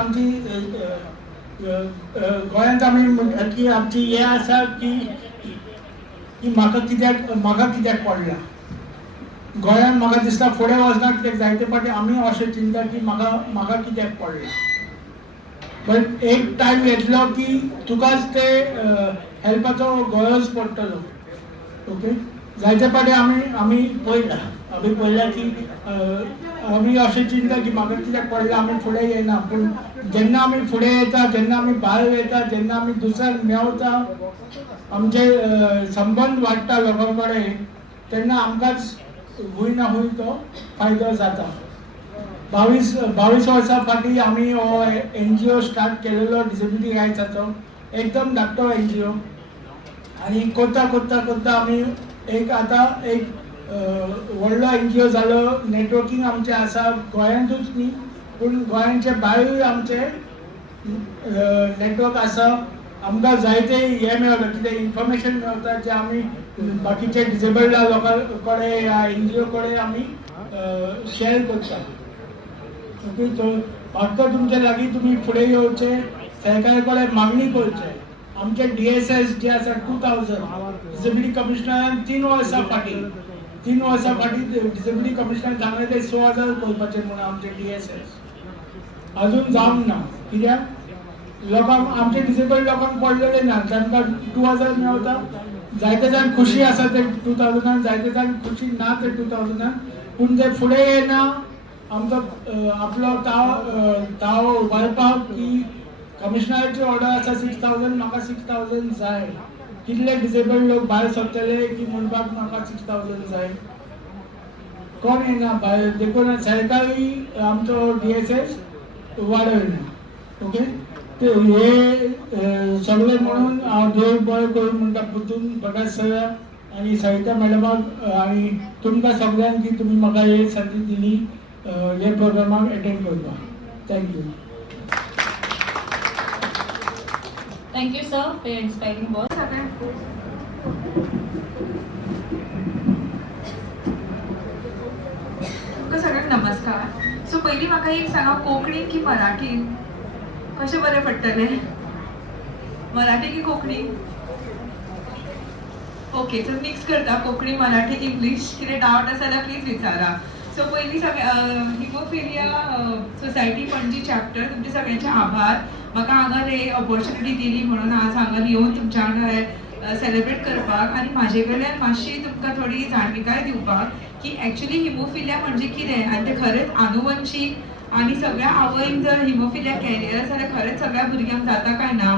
आमी म्हणटा की आमची हें आसा की म्हाका कित्याक पडला गोंयांत. म्हाका दिसता फुडें वचना कित्याक जायते फाटी आमी अशें चिंता की म्हाका कित्याक पडला. बट एक टायम येतलो की तुकाच ते हेल्पाचो गरज पडटलो ओके. जायते फाटी आमी पळयला की आमी अशें चिंता की म्हाका कित्याक पडला आमी फुडें येना. पूण जेन्ना आमी फुडें येता जेन्ना आमी भायर वयता जेन्ना आमी दुसऱ्यांक मेळटा आमचे संबंद वाडटा लोकां कडेन तेन्ना आमकांच हूंय ना हूंय तो फायदो जाता. 22 वर्सां फाटीं आमी हो NGO स्टार्ट केलेलो डिसेबिलिटी रायट्साचो एकदम धाकटो NGO आनी करता आमी आतां एक व्हडलो NGO जालो. नेटवर्कींग आमचें आसा गोंयांतूच न्ही पूण गोंयांचे भायरूय आमचें नेटवर्क आसा. आमकां जायते हे मेळटा कितें इन्फॉर्मेशन मेळटा जे आमी बाकीचे डिसेबल्ड लोकां कडेन या NGO कडेन आमी शेअर करता ओके. फक्त तुमचे लागीं तुमी फुडें येवचें सरकारा कडेन मागणी करचें. आमचे DSS जे आसा 2000 डिसेबिलिटी कमिशनरान 3 वर्सां फाटीं डिसेबिलिटी कमिशनरान सांगलें ते 6000 करपाचे म्हणून आमचे DSS अजून जावंक ना. कित्याक लोकांक आमचे डिसेबल्ड लोकांक पडलेले ना तांकां 2000 मेळटा. जायते जाण खुशी आसा ते 2000 जायते जाण खुशी ना ते 2000 पूण ते फुडें येना. आमचो आपलो ताव उबारपाक की कमिशनराची ऑर्डर आसा 6000 म्हाका 6000 जाय. कितले डिसेबल्ड लोक भायर सरतले की म्हणपाक म्हाका 6000 जाय कोण येना भायर. देखून सरकारूय आमचो DSS वाडयना ओके. हे सगळे म्हणून हांव देव बरें करून म्हणटा परतून प्रकाश सर आनी सरिता मॅडमाक आनी तुमकां सगळ्यांक की तुमी म्हाका हे संदी दिली हे प्रोग्रामाक अटेंड करपाक. Thank you. Thank you, sir, for your inspiring words. सगळ्यांना नमस्कार. सो पयलीं म्हाका एक सांगा कोंकणी की मराठी कशें बरें पडटलें मराठी की कोंकणी. ओके सो मिक्स करता कोंकणी मराठी इंग्लीश. कितें डावट आसा जाल्यार प्लीज विचारा. सो पयलीं हिमोफिलिया सोसायटी पणजी चॅप्टर तुमचे सगळ्यांचे आभार. म्हाका हांगा हे ऑपॉर्च्युनिटी दिली म्हणून आज हांगा येवन तुमच्या वांगडा सेलिब्रेट करपाक आनी म्हाजे कडल्यान मातशी तुमकां थोडी जाणविकाय दिवपाक की ॲक्च्युली हिमोफिलिया म्हणजे कितें आनी ते खरेंच आनुवंशीक आनी सगळ्या आवयक जर हिमोफिलिया कॅरियर जाल्यार खरेंच सगळ्या भुरग्यांक जाता काय ना,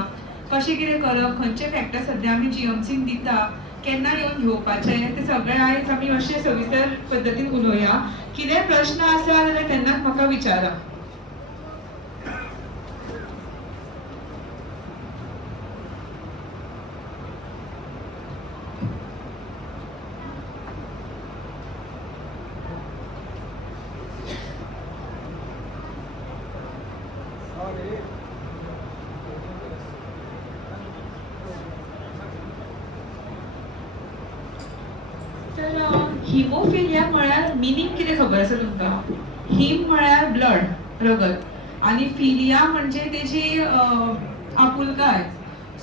कशें कितें करप, खंयचे फॅक्टर सद्या आमी जीएमसीक दिता, केन्ना येवन घेवपाचे, ते सगळे आयज आमी अशें सविस्तर पद्दतीन उलोवया. कितेंय प्रश्न आसा जाल्यार तेन्नाच म्हाका विचारा. तर हिमोफिलिया म्हळ्यार मिनींग कितें खबर आसा तुमकां? हिम म्हळ्यार ब्लड, रगत, आनी फिलिया म्हणजे तेजी आपुलकाय.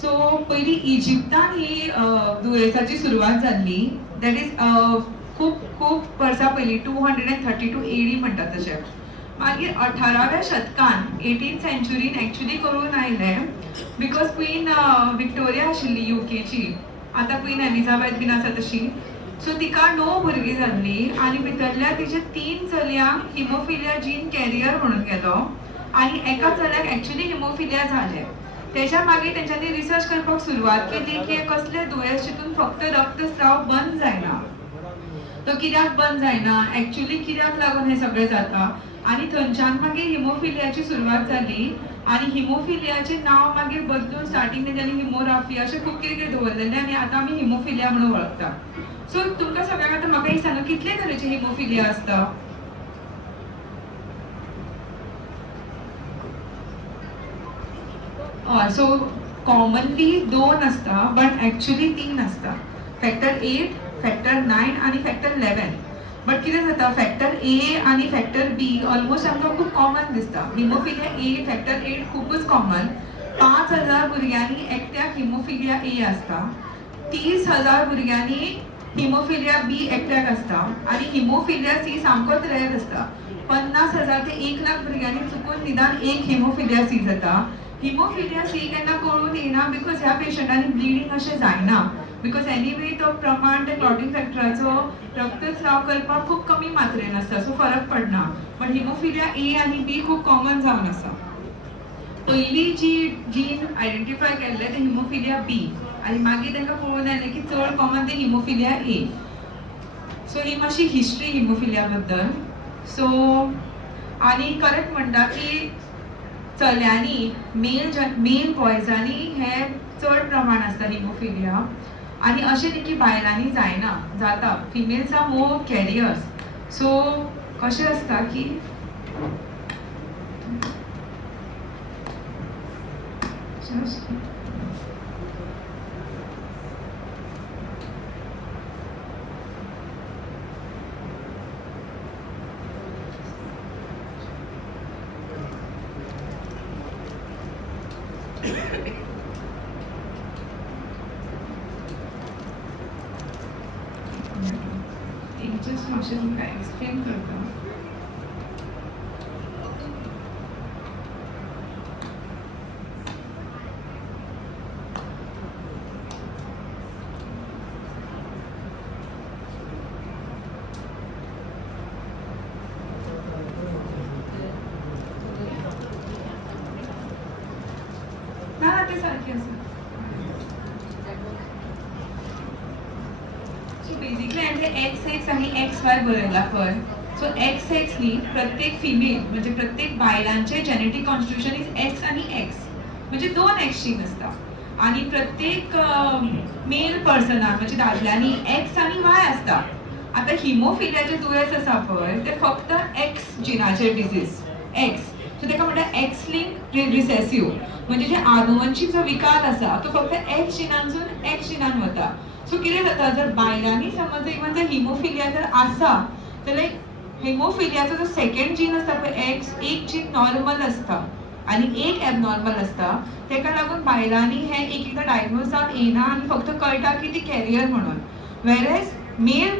सो पयलीं इजिप्तान ही दुयेंसाची सुरवात जाल्ली. दॅट इज खूब वर्सां पयलीं 232 AD म्हणटात तशें. मागीर 18व्या शतकान 18th सेंच्युरीन एक्चुली करून आयले बिकॉज क्वीन विक्टोरिया आशिल्ली UKची, आतां क्वीन एलिझाबेथ बीन आसा तशी. सो तिका 9 भुरगीं जाल्लीं आनी भितरल्या तिचे 3 चलयांक हिमोफिलिया जीन कॅरियर म्हणून गेलो आनी एका चल्याक एक्चुली हिमोफिलिया जालें. तेच्या मागीर तेंच्यांनी रिसर्च करपाक सुरवात केली की कसलें दुयेंस जितून फक्त रक्तस्राव बंद जायना, तो कित्याक बंद जायना, एक्चुली कित्याक लागून हें सगळें जाता. आनी थंयच्यान मागीर हिमोफिलियाची सुरवात जाली आनी हिमोफिलियाचें नांव मागीर बदलून स्टार्टींग तेंच्यांनी हिमोराफिया अशें खूब कितें कितें दवरलेलें आनी आतां आमी हिमोफिलिया म्हणून वळखता. सो तुमकां सगळ्यांक आतां म्हाका एक सांगा, कितले तरेचे हिमोफिलिया आसता? हय, सो कॉमनली 2 आसता बट एक्चुली 3 आसता. फॅक्टर 8, फॅक्टर 9 आनी फॅक्टर 11. बट कितें जाता, फॅक्टर A आनी फॅक्टर B ऑलमोस्ट आमकां खूब कॉमन दिसता. हिमोफिलिया A, फॅक्टर 8 खूबच कॉमन. 5,000 भुरग्यांनी एकट्याक हिमोफिलिया A आसता. 30,000 भुरग्यांनी हिमोफिलिया B एकट्याक आसता आनी हिमोफिलिया C सामकोच रेअर आसता. 50,000 ते 1,00,000 भुरग्यांनी चुकून निदान एक हिमोफिलिया C जाता. हिमोफिलिया C केन्ना कळून येना बिकॉज ह्या पेशंटांनी ब्लिडींग अशें जायना, बिकॉज एनीवे तो प्रमाण ते क्लॉटिंग फॅक्टराचो रक्तस्राव करपाक खूब कमी मात्रेन आसता, सो फरक पडना. बट हिमोफिलिया A आनी B खूब कॉमन जावन आसा. पयलीं जी जीन आयडेंटिफाय केल्ले ते हिमोफिलिया B आनी मागीर तांकां कळून आयलें की चड कॉमन ते हिमोफिलिया A. सो ही मातशी हिस्ट्री हिमोफिलिया बद्दल. सो आनी करेक्ट म्हणटा की चल्यांनी मेल बॉयजांनी हे चड प्रमाण आसता हिमोफिलिया आनी अशें न्ही की बायलांनी जायना, जाता. Females are more carriers. So कशें आसता की जस्ट मातशें तुमकां एक्सप्लेन करता. ना ते सारखें आसा. बेसिकली हांवें XX आनी XY बरयला पळय. सो XX न्ही प्रत्येक फिमेल म्हणजे प्रत्येक बायलांचे जेनेटिक कॉन्स्टिट्यूशन इज X आनी X, म्हणजे 2 X जीन आसता. आनी प्रत्येक मेल पर्सनाक म्हणजे दादल्यांनी X आनी Y आसता. आतां हिमोफिलियाचें दुयेंस आसा पळय ते फक्त X जिनाचेर डिजीज, X. सो ताका म्हणटा X लिंक रिसेसिव्ह, म्हणजे जे आनुवंशीक जो विकार आसा तो फक्त X जिनांसून X जिनान वता. सो कितें जाता, जर बायलांनी समज इवन जर हिमोफिलिया जर आसा जाल्यार हिमोफिलियाचो जो सेकंड जीन आसता पळय X, एक जीन नॉर्मल आसता आनी एक एबनॉर्मल आसता. ताका लागून बायलांनी हे एकदां डायग्नोज जावन येना आनी फक्त कळटा की ती कॅरियर म्हणून. वेरेज मेल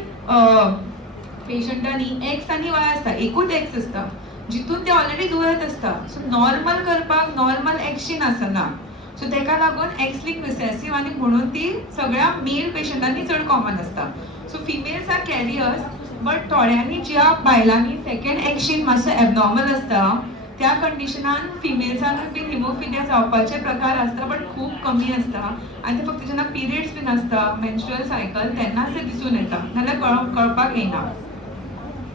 पेशंटांनी X आनी Y आसता, एकूच X आसता जितून ते ऑलरेडी दुयेंत आसता. सो नॉर्मल करपाक नॉर्मल X जीन आसना. सो ताका लागून X लिंक रिसेसिव्ह आनी म्हणून ती सगळ्या मेल पेशंटांनी चड कॉमन आसता. So females are carriers but थोड्यांनी ज्या बायलांनी सेकंड एक्शन मातसो एबनॉर्मल आसता त्या कंडिशनान फिमेल्सांक बीन हिमोफिलिया जावपाचे प्रकार आसता बट खूब कमी आसता आनी ते फक्त जेन्ना पिरियड्स बीन आसता मेन्स्ट्रुअल सायकल तेन्नाच ते दिसून येता नाल्यार कळपाक येना.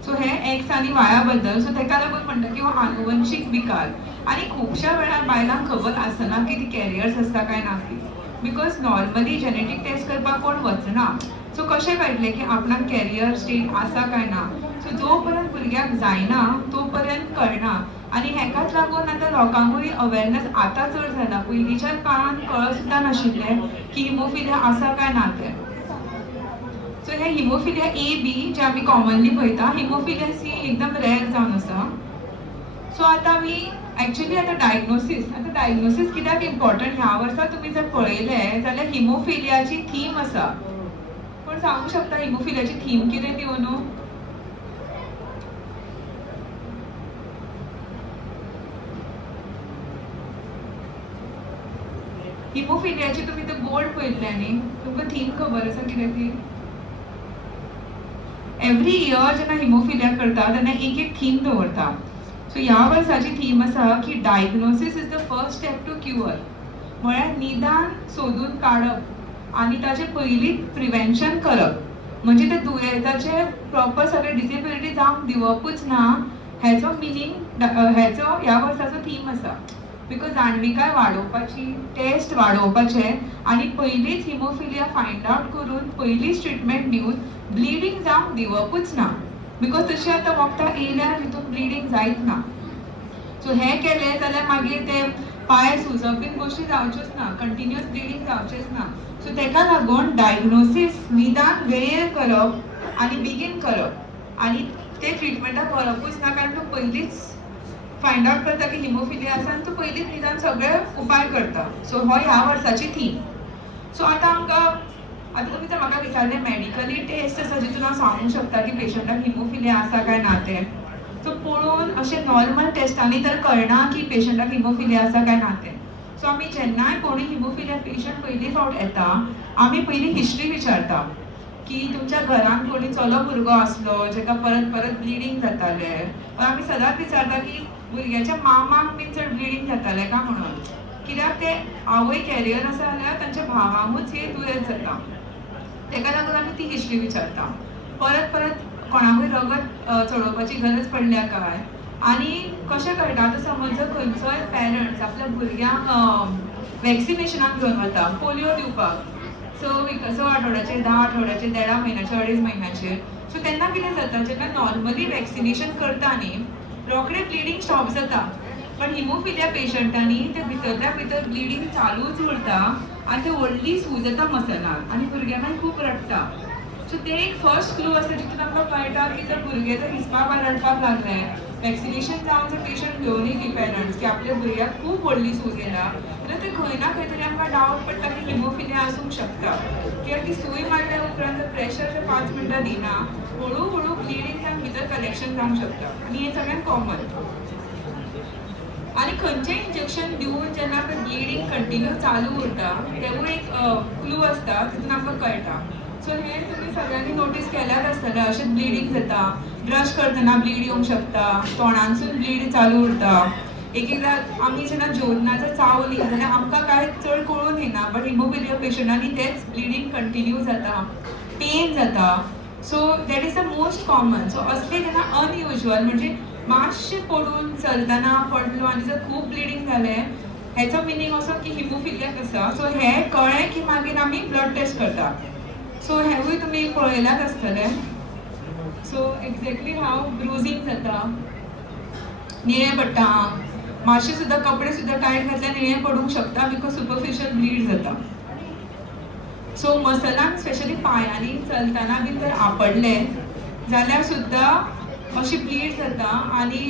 सो हे एक्स आनी वाया बद्दल सो ताका लागून म्हणटा की हो आनुवंशीक विकार आनी खुबश्या वेळार बायलांक खबर आसना की ती कॅरियर्स आसता काय ना ती बिकॉज नॉर्मली जेनेटीक टेस्ट करपाक कोण वचना. सो कशें कळटलें की आपणाक कॅरियर स्टेट आसा काय ना. सो जो पर्यंत भुरग्याक जायना तो पर्यंत कळना आनी हेकाच लागून आतां लोकांकूय अवेरनेस आतां चड जाला. पयलींच्या काळान कळत सुद्दां नाशिल्लें की हिमोफिलिया आसा काय ना तें. सो हे हिमोफिलिया A-B जे आमी कॉमनली पळयता हिमोफिलिया C एकदम रेअर जावन आसा. सो आतां आमी एक्चुअली आतां डायग्नोसीस कित्याक इम्पॉर्टंट ह्या वर्सा तुमी जर पळयलें जाल्यार हिमोफिलियाची थीम आसा. कोण सांगू शकता हिमोफिलियाची थीम कितें ती अंदू? हिमोफिलियाची तुम्ही तो बोर्ड पळयल्ले न्ही तुमकां थीम खबर आसा कितें ती? एवरी इयर जेन्ना हिमोफिलिया करता तेन्ना एक एक थीम दवरता. सो ह्या वर्साची थीम आसा की diagnosis is the first step to cure. म्हळ्यार निदान सोदून काडप आनी ताचे पयलींच प्रिवेंशन करप म्हणजे ते दुयेंसाचे प्रॉपर सगळे डिसेबिलिटी जावंक दिवपूच ना हेचो मिनींग हेचो ह्या वर्साचो थीम आसा. बिकॉज जाणविकाय वाडोवपाची टेस्ट वाडोवपाचे आनी पयलींच हिमोफिलिया फायंड आवट करून पयलींच ट्रिटमेंट दिवन ब्लिडींग जावंक दिवपूच ना बिकॉज तशें आतां वखदां येयल्यार हितून ब्लिडींग जायत ना. सो हे केलें जाल्यार मागीर ते पांय सुजप बीन गोश्टी जावच्योच ना कंटिन्युअस ब्लिडींग जावचेंच ना. सो तेका लागून डायग्नोसीस निदान वेळेर करप आनी बेगीन करप आनी ते ट्रिटमेंटाक व्हरपूच ना कारण तूं पयलींच फायंड आवट करता की हिमोफिलिया आसा आनी तूं पयलींच निदान सगळे उपाय करता. सो हो ह्या वर्साची थीम. सो आतां तुमी जर म्हाका विचारलें मेडिकली टेस्ट आसा जितून हांव सांगूंक शकता की पेशंटाक हिमोफिलिया आसा काय ना तें. सो पळोवन अशें नॉर्मल टेस्टांनी तर कळना की पेशंटाक हिमोफिलिया आसा काय ना तें. सो आमी जेन्नाय कोणी हिमोफिलिया पेशंट पयली फावट येता आमी पयली हिस्ट्री विचारता की तुमच्या घरान कोणी चलो भुरगो आसलो जेका परत परत ब्लिडींग जातालें. आमी सदांच विचारता की भुरग्याच्या मामाक बीन चड ब्लिडींग जातालें काय म्हणून कित्याक ते आवय कॅरियर आसा जाल्यार तांच्या भावांकूच हे दुयेंस जाता. तेका लागून आमी ती हिस्ट्री विचारता. परत परत कोणाकूय रगत चडोवपाची गरज पडल्या काय आनी कशें कळटा आतां समज जर खंयचोय पेरंट्स आपल्या भुरग्यांक वॅक्सिनेशनाक घेवन वता पोलियो दिवपाक 6 आठवड्याचे 10 आठवड्याचे 1.5 म्हयन्याचे 2.5 म्हयन्याचे. सो तेन्ना कितें जाता जेन्ना नॉर्मली वॅक्सिनेशन करता न्ही रोखडें ब्लिडींग स्टॉप जाता पण हिमोफिलिया पेशंटांनी ते भितरल्या भितर ब्लिडींग चालूच उरता आनी ते व्हडली सूज येता मसलाक आनी भुरगें मागीर खूब रडटा. सो ते एक फर्स्ट क्लू आसा जितून आमकां कळटा की जर भुरगें जर हिसपा भायर रडपाक लागलें वॅक्सिनेशन जावन जर पेशंट घेवन येयली पेरंट्स की आपल्या भुरग्याक खूब व्हडली सूज येयला जाल्यार ते खंय ना खंय तरी आमकां डावट पडटा की हिमोफिलिया आसूंक शकता. कित्याक ती सूय मारल्या उपरांत जर प्रेशर जर 5 मिनटां दिना हळू हळू ब्लिडींग जावन भितर कलेक्शन जावंक शकता आनी हें सगळ्यांत कॉमन. आनी खंयचें इंजेक्शन दिवन जेन्ना ब्लिडींग कंटिन्यू चालू उरता तेवूय एक क्लू आसता तितून आमकां कळटा. सो हें तुमी सगळ्यांनी नोटीस केल्यार आसतलें अशें ब्लिडींग जाता ब्रश करतना ब्लीड येवंक शकता तोंडांसून ब्लीड चालू उरता. एक एकदां आमी जेन्ना जेवतना जर चावली जाल्यार आमकां कांय चड कळून येना बट हिमोफिलिया पेशंटांनी तेच ब्लिडींग कंटिन्यू जाता पेन जाता. So that is the most common. So असलें जेन्ना अनयुज्युअल म्हणजे मातशें पडून चलतना पडलो आनी जर खूब ब्लिडींग जालें हेचो मिनींग असो की हिमोफिलियाक आसा. सो हें कळ्ळें की मागीर आमी ब्लड टेस्ट करता. सो हेवूय तुमी पळयल्यात आसतलें. सो एक्झॅक्टली हांव ब्रुजींग जाता निळें पडटा मातशें सुद्दां कपडे सुद्दां टायट घातल्यार निळें पडूंक शकता बिकॉज सुपरफिशियल ब्लीड जाता. सो मसलान स्पेशली पांयांनी चलतना बीन जर आपडलें जाल्यार सुद्दां अशी ब्लीड जाता आनी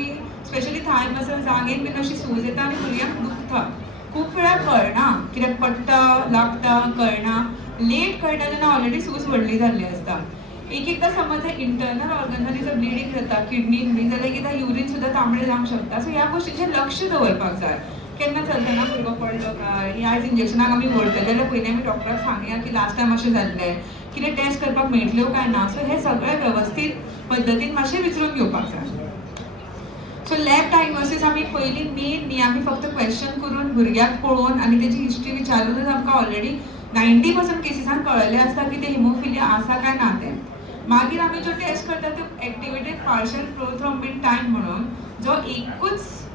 स्पेशली थाय मसल जागेन बीन अशी सूज येता आनी भुरग्यांक दुखता. खूब वेळार कळना कित्याक पडटा लागता कळना लेट कळटा तेन्ना ऑलरेडी सूज व्हडली जाल्ली आसता. एक एकदां समज इंटरनल ऑर्गनांनी जर ब्लिडींग जाता किडनीन बी जाल्यार एकदां युरीन सुद्दां तांबडें जावंक शकता. सो ह्या गोश्टीचेर लक्ष दवरपाक जाय. केन्ना चलतना भुरगो पडलो काय आयज इंजेक्शनाक आमी व्हरतले जाल्यार पयलीं आमी डॉक्टराक सांगया की लास्ट टायम अशें जाल्लें कितें टेस्ट करपाक मेळटल्यो काय ना. सो हे सगळें वेवस्थीत पद्दतीन मातशें विचारून घेवपाक जाय. सो लॅब डायग्नोसीस आमी पयलीं मेन न्ही, आमी फक्त क्वेश्चन करून भुरग्याक पळोवन आनी तेजी हिस्ट्री विचारूनच आमकां ऑलरेडी 90% केसीसान कळलेलें आसता की ते हिमोफिलिया आसा काय ना तें. मागीर आमी जो टेस्ट करता तो एक्टिवेटेड पार्शियल प्रोथ्रोम्बिन टायम म्हणून, जो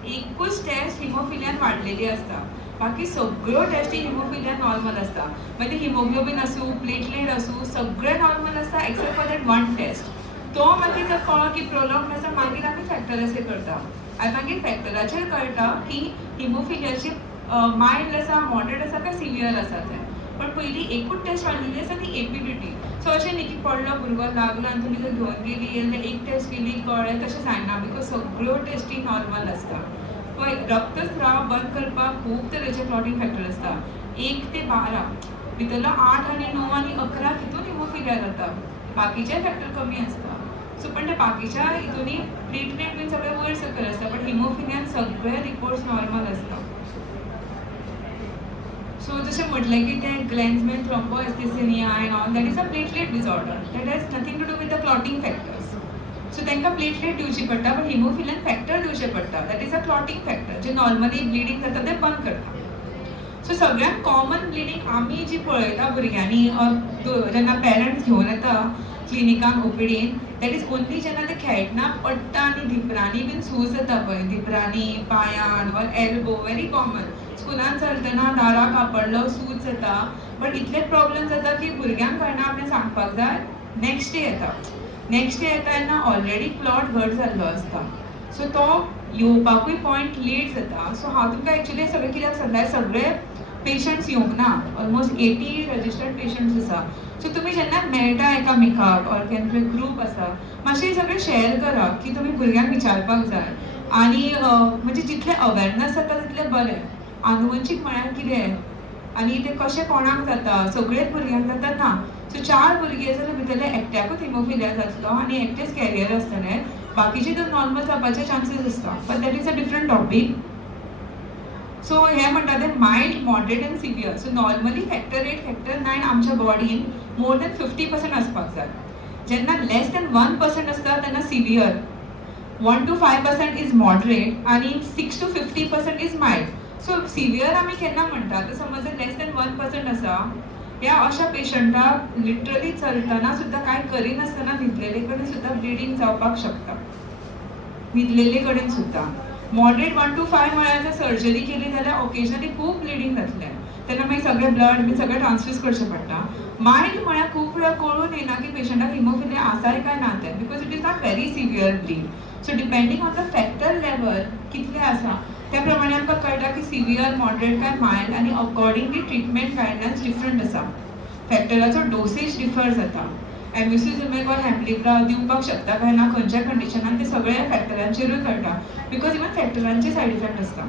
एकूच टेस्ट हिमोफिलियान वाडलेली आसता. बाकी सगळ्यो टेस्टी हिमोफिलियान नॉर्मल आसता. मागीर हिमोग्लोबिन आसूं, प्लेटलेट आसूं, सगळें नॉर्मल आसता except for that one test. तो मागीर जर कळ्ळो की प्रोलॉंग आसा, मागीर आमी फॅक्टराचेर करता. आनी मागीर फॅक्टराचेर कळटा की हिमोफिलियाची मायल्ड आसा, मॉडरेट आसा काय सिवियर आसा तें. पण पयलीं एकूच टेस्ट वाडलेली आसा ती एपीडीटी. सो अशें न्ही की पडलो भुरगो लागलो आनी तुमी जर घेवन गेली जाल्यार एक टेस्ट केली कळ्ळें, तशें जायना. बिकॉज सगळ्यो टेस्टी नॉर्मल आसता. पळय रक्तस्राव बंद करपाक खूब तरेचे क्लॉटिंग फॅक्टर आसता. 1 ते 12 भितरलो 8 आनी 9 आनी 11 हितून हिमोफिलिया जाता. बाकीचे फॅक्टर कमी आसता. सो पण त्या बाकीच्या हितूनी प्लेटलेट बीन सगळे वयर सकयल आसता, बट हिमोफिलियान सगळे रिपोर्ट्स नॉर्मल आसता. सो जशें म्हटलें की तें Glanzmann thrombasthenia and all that is a platelet disorder. That has nothing to do with the clotting factors. So तांकां प्लेटलेट दिवची पडटा, बट हिमोफिलियन फॅक्टर दिवचे पडटा. That is a clotting factor जे नॉर्मली ब्लिडींग जाता तें बंद करता. सो सगळ्यात कॉमन ब्लिडींग आमी जी पळयता भुरग्यांनी जेन्ना पेरंट्स घेवन येता क्लिनिकान ओपीडीन, दॅट इज ओन्ली जेन्ना ते खेळटना पडटा आनी धिपरांनी बीन सूज जाता पळय, धिपरांनी, पांयान ऑर एल्बो, व्हेरी कॉमन. स्कुलान चलतना दाराक आपडलो सूज जाता. बट इतलेच प्रॉब्लेम जाता की भुरग्यांक कळना आपणें सांगपाक जाय. नेक्स्ट डे येता तेन्ना ऑलरेडी क्लॉट घट जाल्लो आसता. सो तो येवपाकूय पॉयंट लेट जाता. सो हांव तुमकां एक्चुली सगळें कित्याक सांगता, सगळे पेशंट्स येवंक ना. ऑलमोस्ट 80 रजिस्टर्ड पेशंट्स आसा. सो तुमी जेन्ना मेळटा एकामेकाक ऑर केन्ना ग्रूप आसा, मातशें सगळें शेअर करा की तुमी भुरग्यांक विचारपाक जाय. आनी म्हणजे जितलें अवेरनस जाता तितलें बरें. आनुवंशीक म्हळ्यार कितें आनी तें कशें कोणाक जाता, सगळेच भुरग्यांक जाता ना. सो 4 भुरगे जाल्यार भितरले एकट्याकूच हिमोफिलिया जातलो आनी एकटेच कॅरियर आसतले. बाकीचे तर नॉर्मल जावपाचे चान्सीस आसता, but that is a different topic. So हे म्हणटा ते mild, moderate end severe. So normally factor 8, factor 9 आमच्या बॉडीन मोर दॅन 50% आसपाक जाय. जेन्ना लेस दॅन 1% आसता तेन्ना सिवियर, 1 to 5% इज मॉडरेट आनी 6 to 50% is mild. So severe आमी केन्ना म्हणटा, तर समज जर लेस दॅन 1% आसा, ह्या अशा पेशंटाक लिटरली चलतना सुद्दां कांय करिनासतना न्हिदलेले कडेन सुद्दां ब्लिडींग जावपाक शकता. न्हिदलेले कडेन सुद्दां. मॉडरेट 1 to 5 म्हळ्यार जर सर्जरी केली जाल्यार ओकेजनली खूब ब्लिडींग जातलें. तेन्ना मागीर सगळें ब्लड बी सगळें ट्रान्सफ्यूज करचें पडटा. मायल्ड म्हळ्यार खूब वेळा कळून येना की पेशंटाक हिमोफिलिया आसाय काय ना तें, because it is not very severe bleed. So depending on the factor level कितलें आसा त्या प्रमाणे आमकां कळटा की सिवियर, मॉडरेट काय मायल्ड. आनी अकॉर्डिंगली ट्रिटमेंट गायडलायन्स डिफरंट आसा. फॅक्टराचो डोसेज डिफर जाता. एम्युसिजिमेब ऑर हॅमलिब्रा दिवपाक शकता काय ना खंयच्या कंडिशनान ते सगळ्या फॅक्टरांचेरूच कळटा, बिकॉज इवन फॅक्टरांचे सायड इफेक्ट आसता.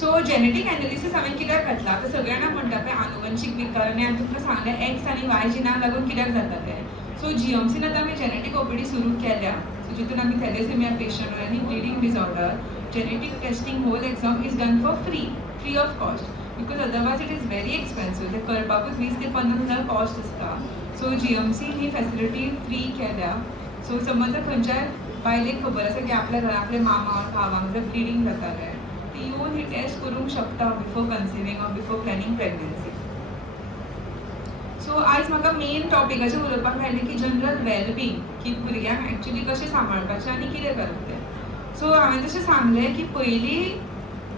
सो जेनेटीक एनालिसीस हांवें कित्याक घातला, तर सगळ्यांना म्हणटा पळय आनुवंशीक विकारांनी हांवें तुमकां सांगलें एक्स आनी वाय जिनाक लागून कित्याक जाता तें. सो जीएमसीन आतां आमी जेनेटीक ओपीडी सुरू केल्या. सो जितून आमी थॅलेसेमिया पेशंट आनी bleeding disorder genetic testing whole exam is done for free of cost, because otherwise it is very expensive. ते करपाकूच 20 ते 50,000 कॉस्ट आसता. सो जीएमसीन ही फॅसिलिटी फ्री केल्या. सो समज जर खंयच्याय बायलेक खबर आसा की आपल्या घरान आपले मामा भावांक जर ब्लिडींग जातालें, ती येवन ही टेस्ट करूंक शकता before conceiving or before planning pregnancy. So आयज म्हाका मेन टॉपिकाचेर उलोवपाक लायलें की जनरल वेलबींग, की भुरग्यांक एक्चुली कशें सांबाळपाचें आनी कितें करप तें. सो हांवें तशें सांगलें की पयलीं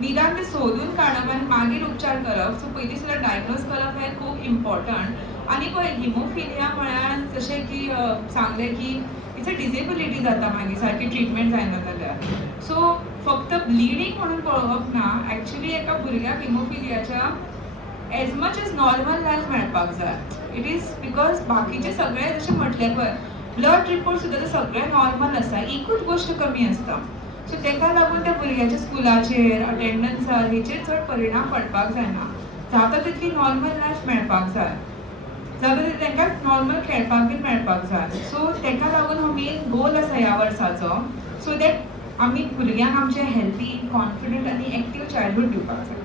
निदान तें सोदून काडप आनी मागीर उपचार करप. सो पयलीं सुद्दां डायग्नोज करप हें खूब इम्पॉर्टंट. आनी पळय हिमोफिलिया म्हळ्यार जशें की सांगलें की इट्स अ डिसेबिलिटी जाता मागीर सारकी ट्रिटमेंट जायना जाल्यार. सो फक्त ब्लिडींग म्हणून पळोवप ना, एक्चुली एका भुरग्याक हिमोफिलियाच्या as much as normal life मेळपाक जाय. इट इज बिकॉज बाकीचे सगळे जशें म्हटलें पळय ब्लड रिपोर्ट सुद्दां ते सगळे नॉर्मल आसा, एकूच गोश्ट कमी आसता. सो ताका लागून त्या भुरग्याच्या स्कुलाचेर अटेंडन्सार हेचेर चड परिणाम पडपाक जायना. जाता तितली नॉर्मल लायफ मेळपाक जाय, जाता तितलें तांकां नॉर्मल खेळपाक बीन मेळपाक जाय. सो ताका लागून हो मेन गोल आसा ह्या वर्साचो, सो दॅट आमी भुरग्यांक आमचे हेल्थी, कॉन्फिडंट आनी एक्टीव चायल्डहूड दिवपाक जाय.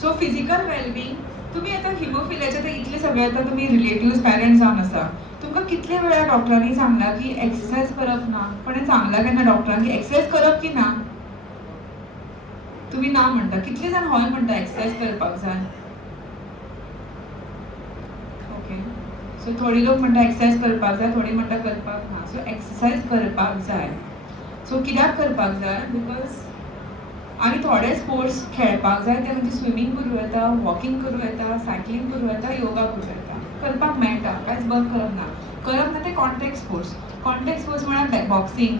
सो फिजिकल वेलबींग तुम्ही आता हिमोफिलियाचे तर इतले सगळे आता तुम्ही रिलेटिव्ह पॅरंट्स जावन आसा, तुमकां कितले वेळा डॉक्टरांनी सांगला की एक्सरसाइज करप ना, पण हें सांगला केन्ना डॉक्टरांनी की एक्सरसाइज करप की ना? तुम्ही ना म्हणटा, कितले जाण हय म्हणटा एक्सरसाइज करपाक जाय. ओके, सो थोडी लोक म्हणटा एक्सरसाइज करपाक जाय, थोडी म्हणटा करपाक ना. सो एक्सरसाइज करपाक जाय. सो कित्याक करपाक जाय? बिकॉज आणि थोडे स्पोर्ट्स खेळपाक जाय ते म्हणजे स्विमींग करूं येता, वॉकिंग करूं येता, सायकलिंग करूं येता, योगा करूं येता, करपाक मेळटा, कांयच बंद करप ना. करप ना ते कॉन्टॅक्ट स्पोर्ट्स. कॉन्टॅक्ट स्पोर्ट्स म्हळ्यार बॉक्सिंग,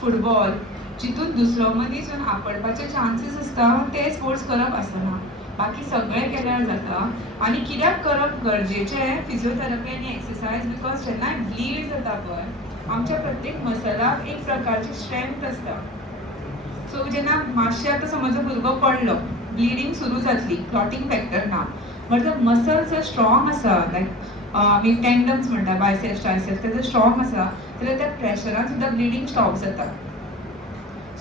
फुटबॉल, जितून दुसरो मदीं आपडपाचे चान्सीस आसता ते स्पोर्ट्स करप आसना. बाकी सगळें केल्यार जाता. आनी कित्याक करप गरजेचें फिजिओथेरपी आनी एक्सरसाइज? बिकॉज जेन्ना ब्लीड जाता पळय, आमच्या प्रत्येक मसलाक एक प्रकारची स्ट्रेंथ आसता. सो जेन्ना मातशें आतां समज भुरगो पडलो, ब्लिडींग सुरू जातली, क्लॉटिंग फॅक्टर ना, बट जर मसल्स जर स्ट्रॉंग आसा, लायक आमी टेंडन्स म्हणटा, बायसेप्स ट्रायसेप्स, ते जर स्ट्रॉंग आसा जाल्यार त्या प्रेशरान सुद्दां ब्लिडींग स्टॉप जाता.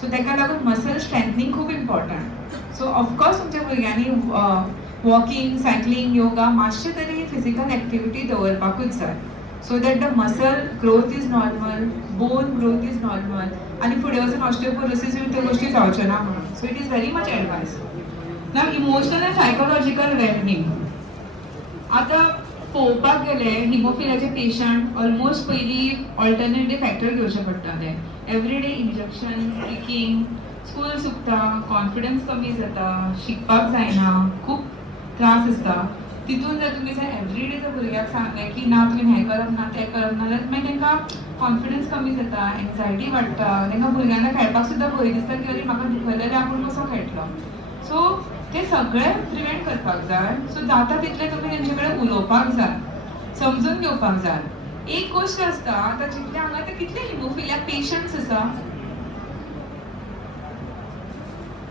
सो ताका लागून मसल स्ट्रेंथनींग खूब इम्पॉर्टंट. सो ऑफकोर्स तुमच्या भुरग्यांनी वॉकिंग, सायकलिंग, योगा मातशें तरी फिजिकल एक्टिविटी दवरपाकूच जाय. So that the muscle growth is normal, bone growth is normal, आणि फुडें वचून ऑस्टियोपोरोसिस बी त्यो गोश्टी जावच्यो ना म्हणून. So it is very much advance. Now emotional end psychological wellbeing. आतां पळोवपाक गेले हिमोफिलियाचे पेशंट ऑलमोस्ट पयलीं ऑल्टरनेटिव्ह फॅक्टर घेवचे पडटाले. एवरीडे इंजेक्शन, स्टिकींग, स्कूल चुकता, कॉन्फिडन्स कमी जाता, शिकपाक जायना, खूब त्रास आसता. तितून जर तुमी जर एवरीडे जर भुरग्याक सांगलें की ना तुवें हें करप ना, तें करप ना, जाल्यार मागीर तांकां कॉन्फिडन्स कमी जाता, एन्जायटी वाडटा, तांकां भुरग्यांना खेळपाक सुद्दां भंय दिसता की अरे म्हाका दुखलें जाल्यार आपूण कसो खेळटलो. सो ते सगळें प्रिवेंट करपाक जाय. सो जाता तितलें तुमी तेंचे कडेन उलोवपाक जाय, समजून घेवपाक जाय. एक गोश्ट आसता, आतां जितले हांगा ते कितले हिमोफिलिया पेशंट्स आसा.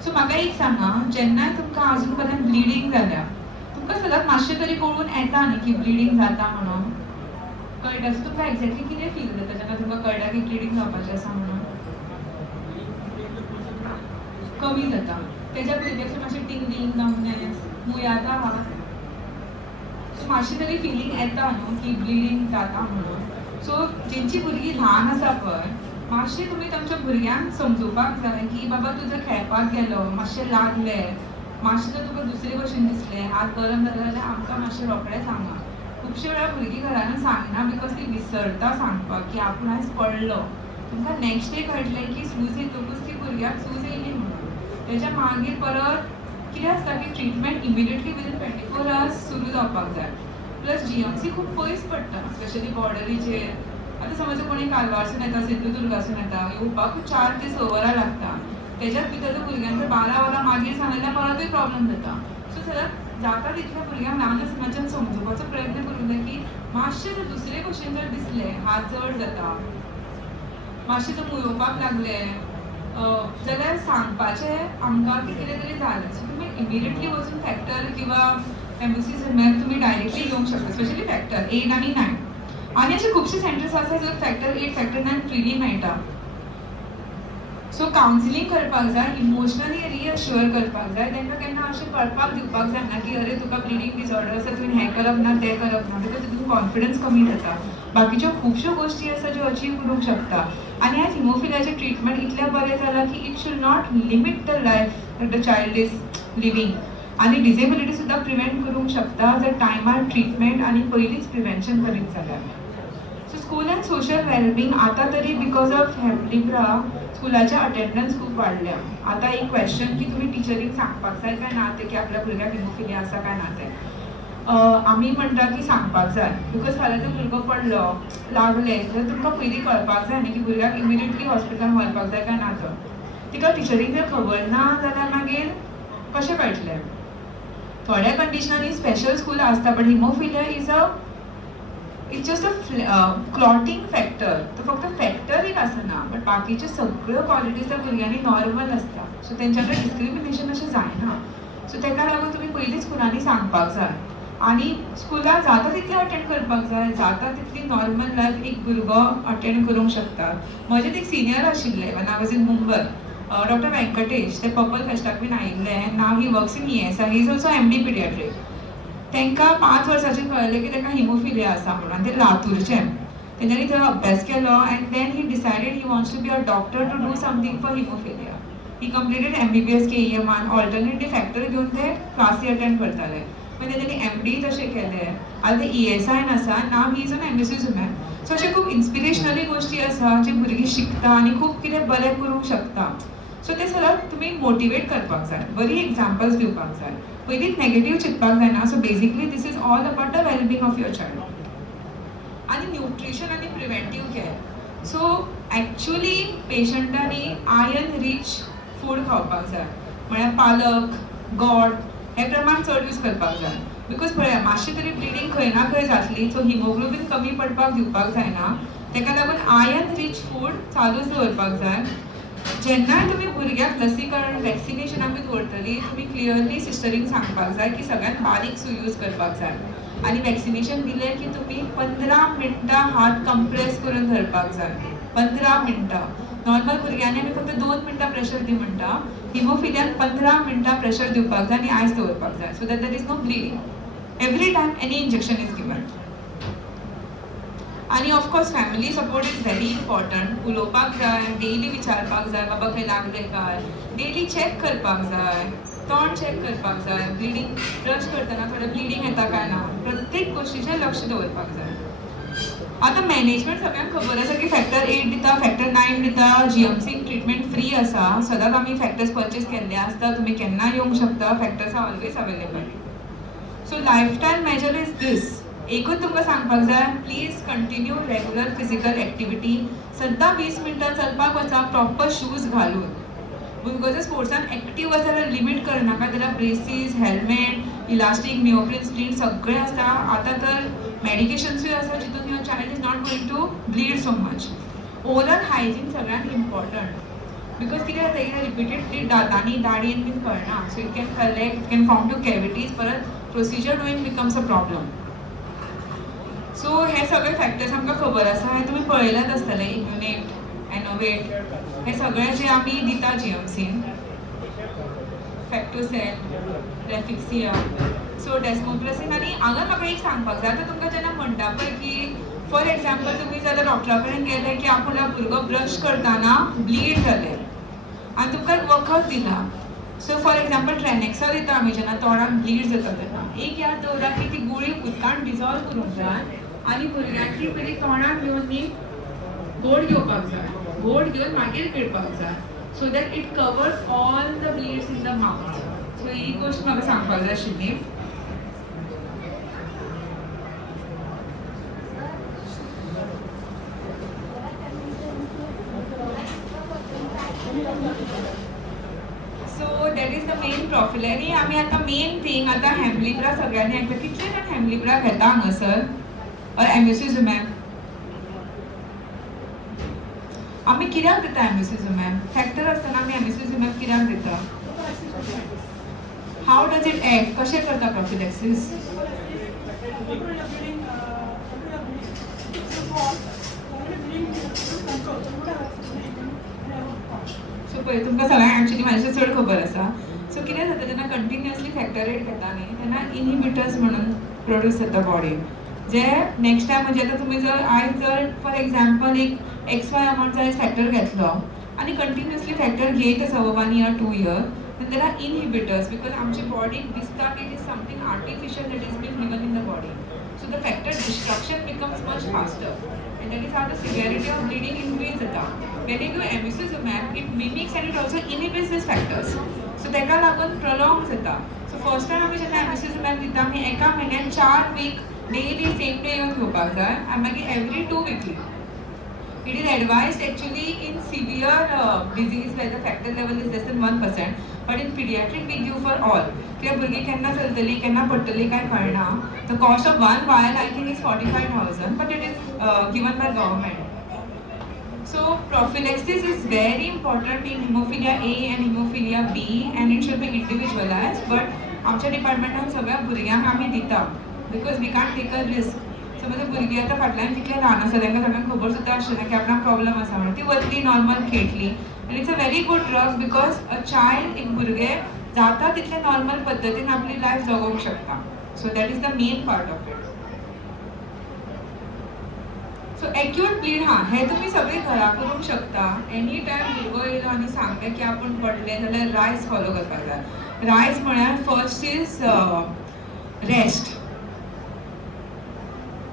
सो म्हाका एक सांगा, जेन्ना तुमकां आजून पर्यंत ब्लिडींग जाल्या, तुमकां सदांच मातशें तरी कळून येता न्ही की ब्लिडींग जाता म्हणून? कळटा. सो तुमकां एक्झॅक्टली कितें फील जाता जेन्ना तुमकां कळटा की ब्लिडींग जावपाचें आसा म्हणून? कमी जाता. तेज्या पयलीं मातशें टिंगलिंग, नमनेस, मुयादा आहा. सो मातशी तरी फिलींग येता न्हू की ब्लिडींग जाता म्हणून. सो जेंची भुरगीं ल्हान आसा पळय, मातशें तुमी तांच्या भुरग्यांक समजोवपाक जाय की बाबा तूं जर खेळपाक गेलो, मातशें लागलें, मातशें जर तुका दुसरे भशेन दिसलें, हात गरम जालो जाल्यार आमकां मातशें रोखडें सांगा. खुबशे वेळार भुरगीं घरान सांगना बिकॉज ती विसरता सांगपाक की आपूण आयज पडलो. तुमकां नेक्स्ट डे कळटलें की सूज येतकूच ती भुरग्याक सूज येयली म्हणून. तेच्या मागीर परत कितें आसता की ट्रिटमेंट इमिडिएटली विदीन 24 hours सुरू जावपाक जाय. प्लस GMC खूब पयस पडटा, स्पेशली बॉर्डरीचेर. आतां समज कोणी कालवारसून येता, सिंधुदुर्गासून येता, येवपाकूच 4 ते 6 वरां लागता. तेज्याच भितर जर भुरग्यांचो 12 वरां मागीर सांगल्यार परतूय प्रॉब्लेम जाता. सो सदांच जाता तितल्या भुरग्यांक ल्हान आसतनाच्यान समजोवपाचो प्रयत्न करूंक जाय की मातशें जर दुसरे भशेन जर दिसलें, हात जड जाता, मातशें जर मुयोवपाक लागलें, जाल्यार सांगपाचें आमकां की कितें तरी जालें. सो तुमी इमिडिएटली वचून फॅक्टर किंवा एम्बसीज म्हळ्यार तुमी डायरेक्टली येवंक शकता, स्पेशली फॅक्टर 8 आनी 9. आनी अशे खुबशे सेंटर्स आसा जर फॅक्टर 8, फॅक्टर 9 फ्रीली मेळटा. सो कावन्सिलींग करपाक जाय, इमोशनली रिअश्युअर करपाक जाय. तांकां केन्ना अशें कळपाक दिवपाक जायना की अरे तुका ब्लिडींग डिसऑर्डर आसा, तुवें हें करप ना, तें करप ना, बिकॉज तितून कॉन्फिडन्स कमी जाता. बाकीच्यो खुबश्यो गोश्टी आसा ज्यो अचीव करूंक शकता. आनी आयज हिमोफिलियाचें ट्रिटमेंट इतलें बरें जालां की it should not limit the life that the child is living. आनी डिसेबिलिटी सुद्दां प्रिवेंट करूंक शकता जर टायमार ट्रिटमेंट आनी पयलींच प्रिवेंशन करीत जाल्यार. So school end social wellbeing आतां तरी बिकॉज ऑफ हेमलिब्रा स्कुलाचे अटेंडन्स खूब वाडल्या. आतां एक क्वेश्चन की तुमी टिचरीक सांगपाक जाय काय ना तें की आपल्या भुरग्याक हिमोफिलिया आसा काय ना तें. आमी म्हणटा की सांगपाक जाय, बिकॉज फाल्यां जर भुरगो पडलो, लागलें, जाल्यार तुमकां पयलीं कळपाक जाय न्ही की भुरग्याक इमिडिएटली हॉस्पिटलान व्हरपाक जाय काय ना तो. तिका टिचरीक जर खबर ना जाल्यार मागीर कशें कळटलें. थोड्या कंडिशनांनी स्पेशल स्कूल आसता, but haemophilia it's just a clotting factor. तो फक्त फॅक्टर एक आसना, बट बाकीच्यो सगळ्यो क्वॉलिटीज त्या भुरग्यांनी नॉर्मल आसता. सो तेंच्या कडेन डिस्क्रिमिनेशन अशें जायना. सो ताका लागून तुमी पयलीं स्कुलांनी सांगपाक जाय. आनी स्कुलां जाता तितली अटेंड करपाक जाय, जाता तितली नॉर्मल लायफ एक भुरगो अटेंड करूंक शकता. म्हजेच एक सिनियर आशिल्ले when I was in Mumbai, Dr. Venkatesh, ते पर्पल फेस्टाक बीन आयिल्ले. Now he works in ESI, he is also MD paediatric. तांकां 5 वर्सांचेर कळलें की ताका हिमोफिलिया आसा म्हणून आनी ते लातूरचे. तेंच्यांनी थंय अभ्यास केलो and then he decided he wants to be a doctor to do something for haemophilia. He completed MBBS KEM आन ऑल्टरनेटिव फॅक्टर घेवन ते क्लासी अटेंड करताले. मागीर तेंच्यांनी MD तशें केलें. आतां ते ESIन आसा, नाव ही इज ऑन एमएससीजुमॅब. सो अशे खूब इन्स्पिरेशनली गोश्टी आसा जे भुरगीं शिकता आनी खूब कितें बरें करूंक शकता. सो ते सगळ्याक तुमी मोटिवेट करपाक जाय, बरी एग्जाम्पल्स दिवपाक जाय. पयलींच नेगेटीव चिंतपाक जायना. So basically this is all about the wellbeing of your child. आनी न्यूट्रिशन आनी प्रिवेंटीव केअर. सो एक्चुअली पेशंटांनी आयर्न रिच फूड खावपाक जाय. म्हळ्यार पालक, गोड हे प्रमाण चड यूज करपाक जाय. बिकॉज पळया मातशी तरी ब्लिडींग खंय ना खंय जातली. सो हिमोग्लोबीन कमी पडपाक दिवपाक जायना. तेका लागून आयर्न रिच फूड चालूच दवरपाक जाय. जेन्नाय तुमी भुरग्याक लसीकरण वॅक्सिनेशनाक बी दवरतली तुमी क्लियरली सिस्टरींक सांगपाक जाय की सगळ्यात बारीक सूय यूज करपाक जाय. आनी वॅक्सिनेशन दिलें की तुमी 15 मिनटां हात कंप्रेस करून धरपाक जाय. 15 मिनटां. नॉर्मल भुरग्यांनी आमी फक्त 2 मिनटां प्रेशर दी म्हणटा. हिमोफिलियाक 15 मिनटां प्रेशर दिवपाक जाय आनी आयस दवरपाक जाय so that there is no bleeding every time any injection is given. आनी of course family support is very important. उलोवपाक जाय, डेली विचारपाक जाय बाबा खंय लागलें काय, डेली चॅक करपाक जाय, तोंड चॅक करपाक जाय, ब्लिडींग ब्रश करतना थोडें ब्लिडींग येता काय ना, प्रत्येक गोश्टीचें लक्ष दवरपाक जाय. आतां मॅनेजमेंट सगळ्यांक खबर आसा की फॅक्टर 8 दिता, फॅक्टर 9 दिता, GMC ट्रिटमेंट फ्री आसा. सदांच आमी फॅक्टर्स परचेस केल्ले आसता. तुमी केन्ना येवंक शकता. Factors are always available. So lifestyle measure is this. एकूच तुमकां सांगपाक जाय, please continue regular physical activity. सद्दां 20 मिनटां चलपाक वचा प्रॉपर शूज घालून. भुरगो जर स्पोर्ट्सान एक्टीव आसा जाल्यार लिमीट करनाका. जाल्यार braces, helmet, elastic, neoprene street सगळें आसता. आतां तर मेडिकेशन्सूय आसा जितून your child is not going to bleed so much. Oral hygiene सगळ्यांत इम्पॉर्टंट. बिकॉज कितें जाता एकदां रिपिटेडली दातांनी दाडयेन बीन कळना. So it can collect, it can form to cavities. परत procedure doing becomes a problem. So हे सगळे फॅक्टर्स आमकां खबर आसा. हे तुमी पळयल्यात आसतले. इम्युनेट, एनोवेट हे सगळे जे आमी दिता GMCन. फॅक्टोसेल, रेफिक्सिया, सो डेस्मोप्रेसिन. आनी हांगा म्हाका एक सांगपाक जाय. आतां तुमकां जेन्ना म्हणटा पळय की फॉर एग्जाम्पल तुमी जाल्यार डॉक्टरा कडेन गेले की आपलो भुरगो ब्रश करतना ब्लीड जाले आनी तुमकां वखद दिला. सो फॉर एग्जाम्पल ट्रेनेक्सा दिता आमी जेन्ना तोंडाक ब्लीड जाता तेन्ना. एक याद दवरा की ती गुळी उदकान डिजॉल्व करूंक जाय आनी भुरग्याची पयलीं तोंडाक घेवन न्ही घोट घेवपाक जाय. घोट घेवन मागीर पिळपाक जाय. So that it covers all the bleeds in the mouth. So ही गोश्ट म्हाका सांगपाक जाय आशिल्ली. So that is the main prophylaxis. आमी आतां मेन थिंग आतां हेमलिब्रा सगळ्यांनी आयकलां. कितले जाण हेमलिब्रा घेता हांगासर ऑर एमएससीजुमॅब? आमी कित्याक दिता एमएससीजुमॅब? फॅक्टर आसतना आमी एमएससीजुमॅब कित्याक दिता? हाव डज इट एक्ट? कशें करता प्रॉफिलॅक्सीस? सो पळय तुमकां सगळ्यांक एक्चुअली म्हाजें चड खबर आसा. सो कितें जाता जेन्ना कंटिन्युअसली फॅक्टर 8 घेता न्ही तेन्ना इनहिबिटर्स म्हणून प्रोड्यूस जाता बॉडी. जे नेक्स्ट टायम म्हणजे आतां तुमी जर आयज जर फॉर एग्जाम्पल एक XY अमाउंटचा आयज फॅक्टर घेतलो आनी कंटिन्युअसली फॅक्टर घेयत आसा 1 year 2 year then there are inhibitors because आमची बॉडीक दिसता की it is something artificial that is being given in the body. So the factor destruction becomes much faster and that is how the severity of bleeding increase jata. When you do emicizumab it mimics and it also inhibits these factors. So तेका लागून prolong jata. So first time आमी जेन्ना emicizumab दिता आमी एका म्हयन्यान 4 week daily same day येवन घेवपाक जाय आनी मागीर every 2 weekly. It is advised actually in severe disease where the factor level is less than 1%, but in pediatric we give for all. कित्याक भुरगीं केन्ना चलतलीं केन्ना पडटलीं काय कळना. The cost of one vial I think is 45,000, but it is given by government. So prophylaxis is very important in hemophilia A and hemophilia B and it should be individualized. But आमच्या डिपार्टमेंटान सगळ्या भुरग्यांक आमी दिता because we can't take a risk. समज भुरगीं आतां फाटल्यान जितले ल्हान आसा तांकां सगळ्यांक खबर सुद्दां आसना की आपणाक प्रॉब्लम आसा म्हणून ती वतली नॉर्मल खेळटली. आनी it's a very good drug because a child एक भुरगें जाता तितले नॉर्मल पद्धतीन आपली लायफ जगोवंक शकता. So that is the main part of it. So acute bleed हे तुम्ही सगळे घरा करूंक शकता. एनी टायम भुरगो येयलो आनी सांगलें की आपूण पडले जाल्यार रायज फॉलो करपाक जाय. रायज म्हळ्यार फर्स्ट इज रेस्ट.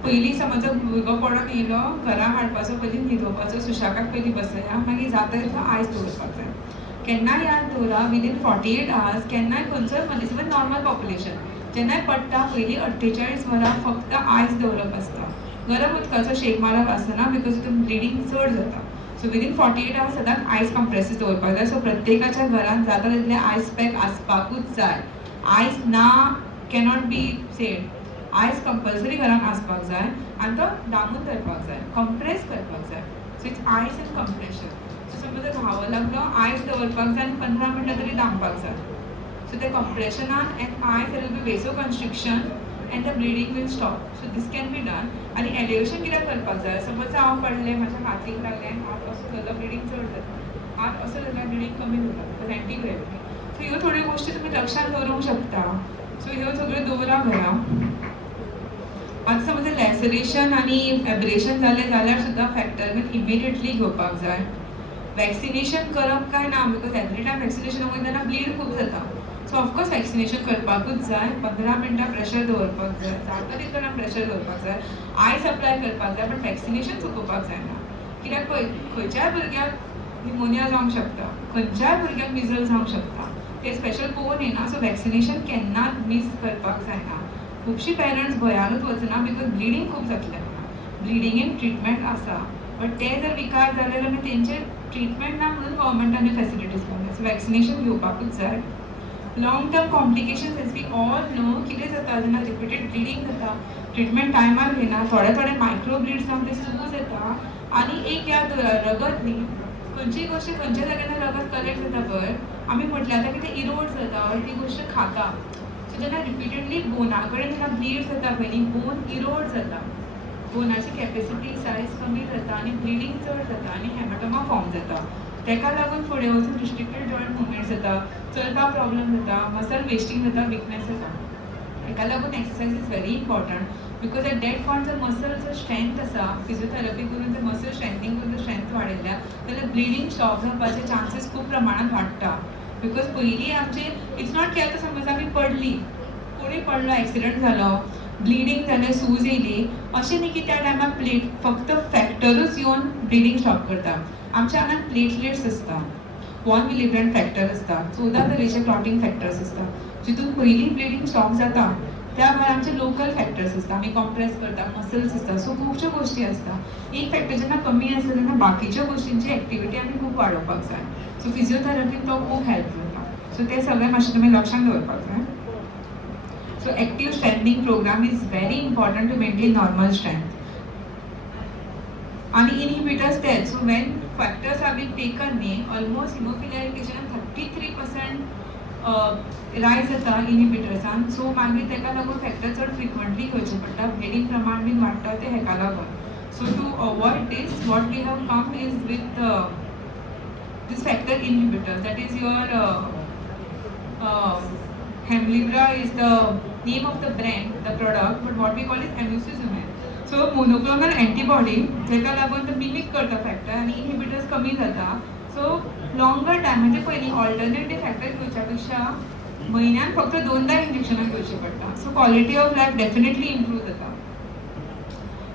पयलीं समज भुरगो पडोन येयलो घरा हाडपाचो पयलीं न्हिदोवपाचो, सुशाकाक पयलीं बसया, मागीर जाता तितलो आयस दवरपाक जाय. केन्नाय याद दवरा विदीन 48 hours केन्नाय खंयचोय मनीस इवन नॉर्मल पॉप्युलेशन जेन्नाय पडटा पयलीं 48 वरां फक्त आयस दवरप आसता. गरम उदकाचो शेक मारप आसतना बिकॉज तितून ब्लिडींग चड जाता. सो विदीन 48 hours सदांच आयस कंप्रेसीस दवरपाक जाय. सो प्रत्येकाच्या घरान जाता तितले आयस पॅक आसपाकूच जाय. आयस ना cannot be said. Ice compulsory घरान आसपाक जाय आनी तो दामून धरपाक जाय, कंप्रेस करपाक जाय. So it's ice and compression. So समज घावो लागलो आयस दवरपाक जाय आनी 15 मिनटां तरी दामपाक जाय. सो ते कंप्रेशनान and ice there will be vasoconstriction and the bleeding will stop. So this can be done. आनी एलिवेशन कित्याक करपाक जाय? सपोज हांव पडलें, म्हाज्या हातीक लागलें, हात असो धरलो ब्लिडींग चड जाता, हात असो धरल्यार ब्लिडींग कमी जाता बिकॉज एंटीग्रेविटी. सो ह्यो थोड्यो गोश्टी तुमी लक्षांत दवरूंक शकता. सो ह्यो सगळ्यो दवरा घरा. आतां समज लॅसरेशन आनी एब्रेशन जालें जाल्यार सुद्दां फॅक्टर बीन इमिडिएटली घेवपाक जाय. वॅक्सिनेशन करप काय ना बिकॉज एवरी टायम वॅक्सिनेशन वयता तेन्ना ब्लीड खूब जाता. सो ऑफकोर्स वॅक्सिनेशन करपाकूच जाय. 15 मिनटां प्रेशर दवरपाक जाय, जाता तितलो टायम प्रेशर दवरपाक जाय, आयस अप्लाय करपाक जाय, बट वॅक्सिनेशन चुकोवपाक जायना. कित्याक पळय खंयच्याय भुरग्याक निमोनिया जावंक शकता, खंयच्याय भुरग्याक मिजल जावंक शकता, ते स्पेशल पोवन येना. सो वॅक्सिनेशन केन्नाच मिस करपाक जायना. खुबशीं पेरंट्स भंयानूच वचना बिकॉज ब्लिडींग खूब जातलें. ब्लिडींगेन ट्रिटमेंट आसा बट ते जर विकार जाले जाल्यार तेंचे ट्रिटमेंट ना म्हणून गव्हर्मेंटान फेसिलिटीज दिल्या. सो वॅक्सिनेशन घेवपाकूच जाय. Long term complications as we all know कितें जाता जेन्ना रिपिटेड ब्लिडींग जाता, ट्रिटमेंट टायमार घेना, थोडे मायक्रो ब्लिड्स जावन ते सूज येता. आनी एक याद दवरा, रगत न्ही खंयचीय गोश्ट खंयच्या जाग्यार रगत कलेक्ट जाता पळय, आमी म्हटलें आतां की तें इरोड जाता ऑर ती गोश्ट खाता. सो जेन्ना रिपिटेडली बोना कडेन जेन्ना ब्लीड जाता पळय न्ही, बोन इरोड जाता, बोनाची कॅपेसिटी सायज कमी जाता आनी ब्लिडींग चड जाता आनी हेमाटोमा फॉर्म जाता. तेका लागून फुडें वचून रिस्ट्रिक्टेड जॉयंट मुवमेंट्स जाता, चलपाक प्रॉब्लम जाता, मसल वेस्टिंग जाता, विकनेस जाता. तेका लागून exercise is very important because at that point जर मसलचो स्ट्रेंथ आसा, फिजिओथेरपी करून जर मसल स्ट्रेंथींग करून जर स्ट्रेंथ वाडयल्या जाल्यार ब्लिडींग स्टॉप जावपाचे चान्सीस खूब प्रमाणात वाडटा. बिकॉज पयलीं आमचे इट्स नॉट की आतां समज आमी पडली, कोणी पडलो, एक्सिडंट जालो, ब्लिडींग जालें, सूज येयली, अशें न्ही की त्या टायमार फक्त फॅक्टरूच येवन ब्लिडींग स्टॉप करता. आमच्या आंगान प्लेटलेट्स आसता, वॉन विलिब्रंट फॅक्टर आसता, 14 तरेचे क्लॉटिंग फॅक्टर्स आसता. जितून पयलीं ब्लिडींग स्टॉप जाता त्या भायर आमचे लोकल फॅक्टर्स आसता, आमी कॉम्प्रेस करता, मसल्स आसता. सो खुबश्यो गोश्टी आसता. एक फॅक्टर जेन्ना कमी आसता तेन्ना बाकीच्या गोश्टींची एक्टिविटी आमी खूब वाडोवपाक जाय. सो फिजिओथेरपीन तो खूब हेल्प जाता. सो ते सगळें मातशें तुमी लक्षांत दवरपाक जाय. So active strengthening program is very important to maintain normal strength. And inhibitors there. So when factors have been taken, almost hemophilia education 33% rise जाता inhibitors. And so मागीर तेका लागून factors चड frequently घेवचे पडटा, bleeding प्रमाण बीन वाडटा ते हेका लागून. So to avoid this, what we have come is with this factor inhibitors. That is your Hemlibra is the name of the brand, the product, but what we call is emicizumab. So monoclonal antibody जेका लागून तो mimic करता factor आनी inhibitors कमी जाता. So longer time म्हणजे पयलीं alternative factor घेवच्या पेक्षा म्हयन्यान फक्त 2दा इंजेक्शनां घेवची पडटा. So quality of life definitely improve जाता.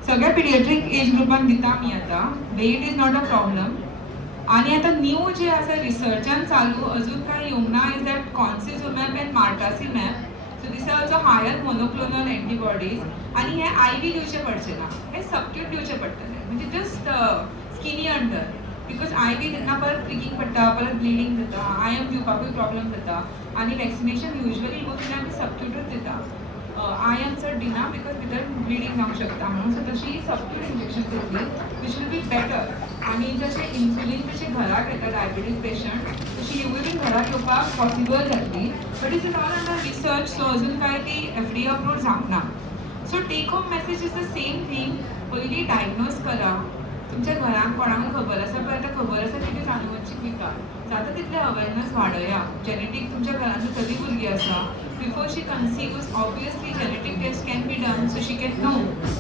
सगळ्या पिडियाट्रीक एज ग्रुपान दिता आमी आतां. Weight is not a problem. आणि आता न्यू जे आसा रिसर्चान चालू अजून काय येवंक ना is that concizumab and marstacimab. So these are also higher monoclonal antibodies. आणि हे IV दिवचे पडचे ना, हे सबक्यूट दिवचे पडटले. म्हणजे just skinny under because IV तेन्ना परत प्रिकींग पडटा, परत ब्लिडींग जाता, IM दिवपाकूय प्रॉब्लेम जाता. आणि वॅक्सिनेशन युजली हिमोफिलिया आमी सबक्यूटूच दिता. IM चड दिना बिकॉज भितर ब्लिडींग जावंक शकता म्हणून. सो तशी सबक्यूट इंजेक्शन दितली विच विल बी बेटर. आणि जशें इन्सुलीन जशें घराक येता डायबिटीज पेशंट तशी हिवूय बीन घराक येवपाक पॉसिबल जातली. But is is all under research. So अजून काय ती FDA अप्रूव्ड जावंक ना. So take home message is the same thing. पयलीं डायग्नोज करा, तुमच्या घरांत कोणाक खबर आसा पळय आतां खबर आसा कितें जाणवची पिता जाता तितलें अवेरनेस वाडया. जेनेटीक तुमच्या घरांत सगळीं भुरगीं आसा before she conceives obviously genetic test can be done so she can know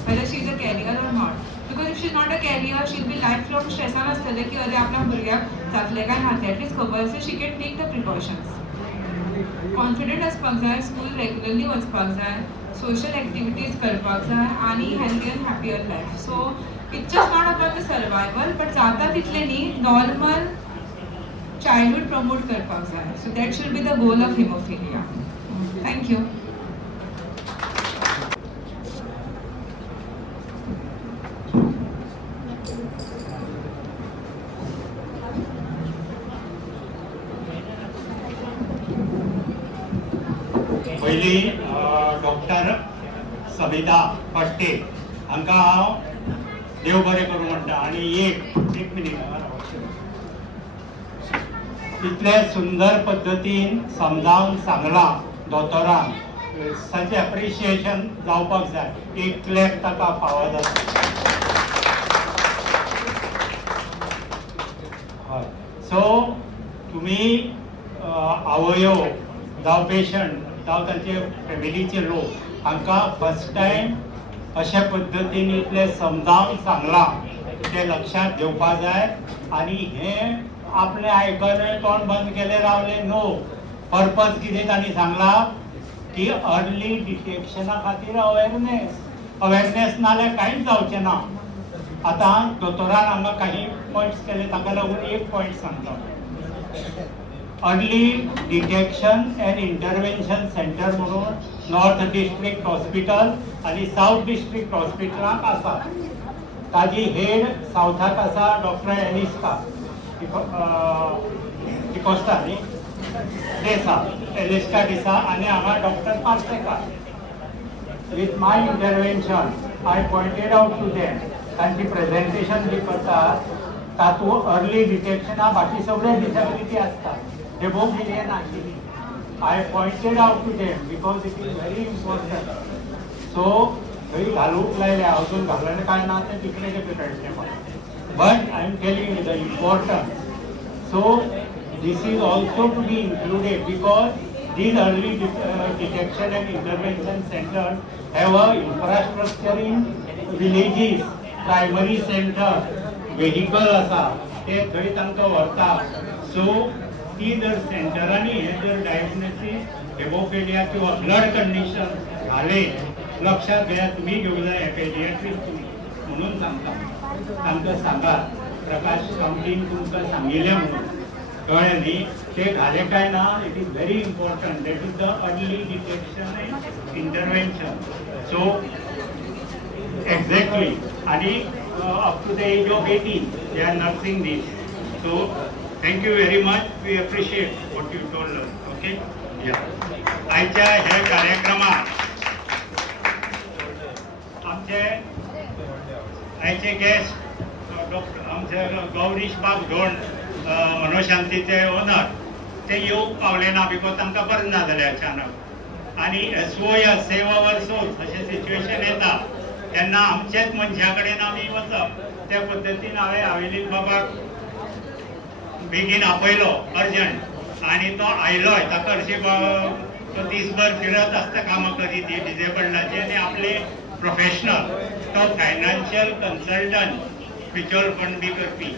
whether she is a carrier or not. Because if she is not a carrier she be life long स्ट्रेसान आसतलें की अरे आपल्या भुरग्याक जातलें काय ना तें एटलीस्ट खबर आसा she can take the precautions. Confident आसपाक जाय, स्कूल रेग्युलरली वचपाक जाय, सोशल एक्टिविटीज करपाक जाय आनी healthy end happier life. So it's just not about the survival but जाता तितलें न्ही नॉर्मल चायल्डहूड प्रमोट करपाक जाय. So that should be the goal of haemophilia. Thank you. पहिली डॉक्टर सबिता फडते हांकां हांव देव बरें करूं म्हणटा. आनी एक मिनीट इतले सुंदर पद्दतीन समजावन सांगलां दोतोरांक. सच एप्रिशिएशन जावपाक जाय. एक क्लॅप ताका फावो जाता. हय. सो तुमी आवयो जावं पेशंट जावं तांचे फॅमिलीचे लोक हांकां फर्स्ट टायम अशा पद्दतीन इतले समजावन सांगलां ते लक्षात घेवपा जाय. आनी हें आपलें आयकलें तोंड बंद केलें रावलें नो. पर्पज कितें तांणी सांगलां की अर्ली डिटेक्शना खातीर अवेरनेस नाल्यार कांयच जावचें ना. आतां दोतोरान हांगा काही पॉयंट्स केले ताका लागून एक पॉयंट सांगता. Early detection and intervention centre म्हणून नॉर्थ डिस्ट्रिक्ट हॉस्पिटल आनी साउथ डिस्ट्रिक्ट हॉस्पिटलाक आसा. ताजी हेड सावथाक आसा डॉक्टर डिकोस्टा न्ही एलिस्का डिसा आनी हांगा doctor Parsekar. With my intervention I pointed out to them. तांची प्रेजेंटेशन जी करतात तातूंत अर्ली डिटेक्शना बाकी सगळे डिसेबिलिटी आसता. हेमोफिलिया नाशिल्ली. I pointed out to them because it is very important. So थंय घालूंक लायल्या अजून घालून काय ना ते तिकडे but I am telling you the importance. So this is also to be included because these early detection and intervention centers have a infrastructure in villages, primary center, vehicle आसा ते थंय तांकां व्हरता. सो ती जर सेंटरांनी हे जर डायग्नोसिस हेमोफिलिया किंवा ब्लड कंडिशन झाले लक्षात घ्या. तुम्ही घेऊन जाय पेडियाट्रिस्ट म्हणून सांगता. तांकां सांगा प्रकाश कामतीन तुमकां सांगिल्लें म्हणून कळ्ळें न्ही. ते घाले काय ना. It is very important. That is the early detection and intervention. So exactly आणि up to the age of 18 they are nursing this. So thank you very much. We appreciate what you told us. Okay? Yeah. आजच्या ह्या कार्यक्रमात आमचे आयचे guest doctor आमचे गौरीश बाब धोंड मनोशांतीचे owner ते येवंक पावले ना बिकॉज तांकां बरें ना जालें अचानक. आनी SOS सेवा वर्सोस अशें सिच्युएशन येता तेन्ना आमचेच मनशा कडेन आमी वचप. त्या पद्दतीन हांवें हावेलीन बाबाक बेगीन आपयलो अर्जंट आनी तो आयलोय. ताका हरशी तो दिसभर फिरत आसता कामां करीत डिजेबल्डाचे आनी आपले प्रोफेशनल तो फायनान्शियल कन्सल्टंट म्युच्युअल फंड बी करपी.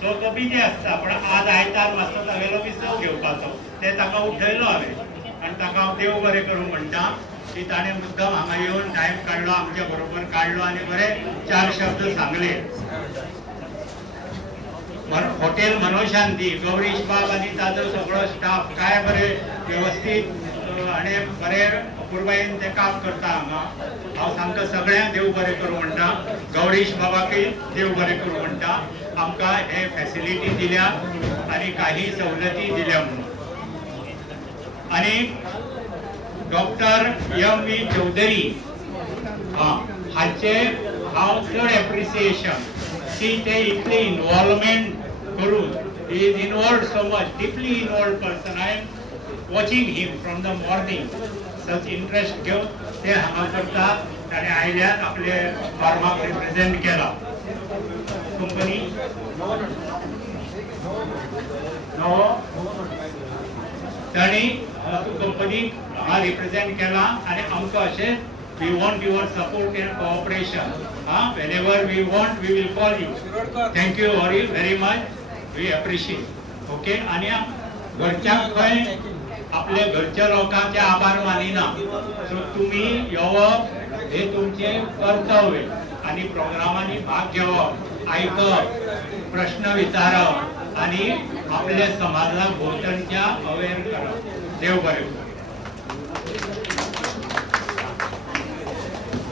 सो तो बिजी आसता. पण आज आयतार मातसो तागेलो विसव घेवपाचो ते ताका उठयलो हांवें आनी ताका हांव देव बरें करूं म्हणटा की ताणें मुद्दम हांगा येवन टायम काडलो आमच्या बरोबर काडलो आनी बरें 4 शब्द सांगले. हॉटेल मनोशांती गौरीश बाब आनी ताजो सगळो स्टाफ काय बरें व्यवस्थीत आनी बरें अपुरबायेन ते काम करता हांगा. हांव तांकां सगळ्यांक देव बरें करूं म्हणटा. गौरीश बाबाकय देव बरें करूं म्हणटा. आमकां हे फॅसिलिटी दिल्या आनी काही सवलती दिल्या म्हणून. आनी डॉक्टर M.V. चौधरी हाचे हांव चड एप्रिसिएशन की ते इतले इन्वॉल्वमेंट करून he is involved so much, deeply involved person. I am watching him from the morning. Such interest घेवन ते हांगा करतात. ताणें आयल्यात आपले फार्माक रिप्रेझेंट केला. कंपनी नो ताणी कंपनी हा रिप्रेझेंट केला आणि आमकां अशें we want your support and cooperation. Whenever we want, we will call you. Thank you very much. We appreciate. Okay? आणि घरच्या खंय आपल्या घरच्या लोकांचे आभार मानिना. सो तुम्ही येवप हे तुमचे कर्तव्य आणि प्रोग्रामांनी भाग घेवप, ऐकप, प्रश्न विचारप आणि आपल्या समाजाला भोवतणच्या अवेअर करप. देव बरें करूं.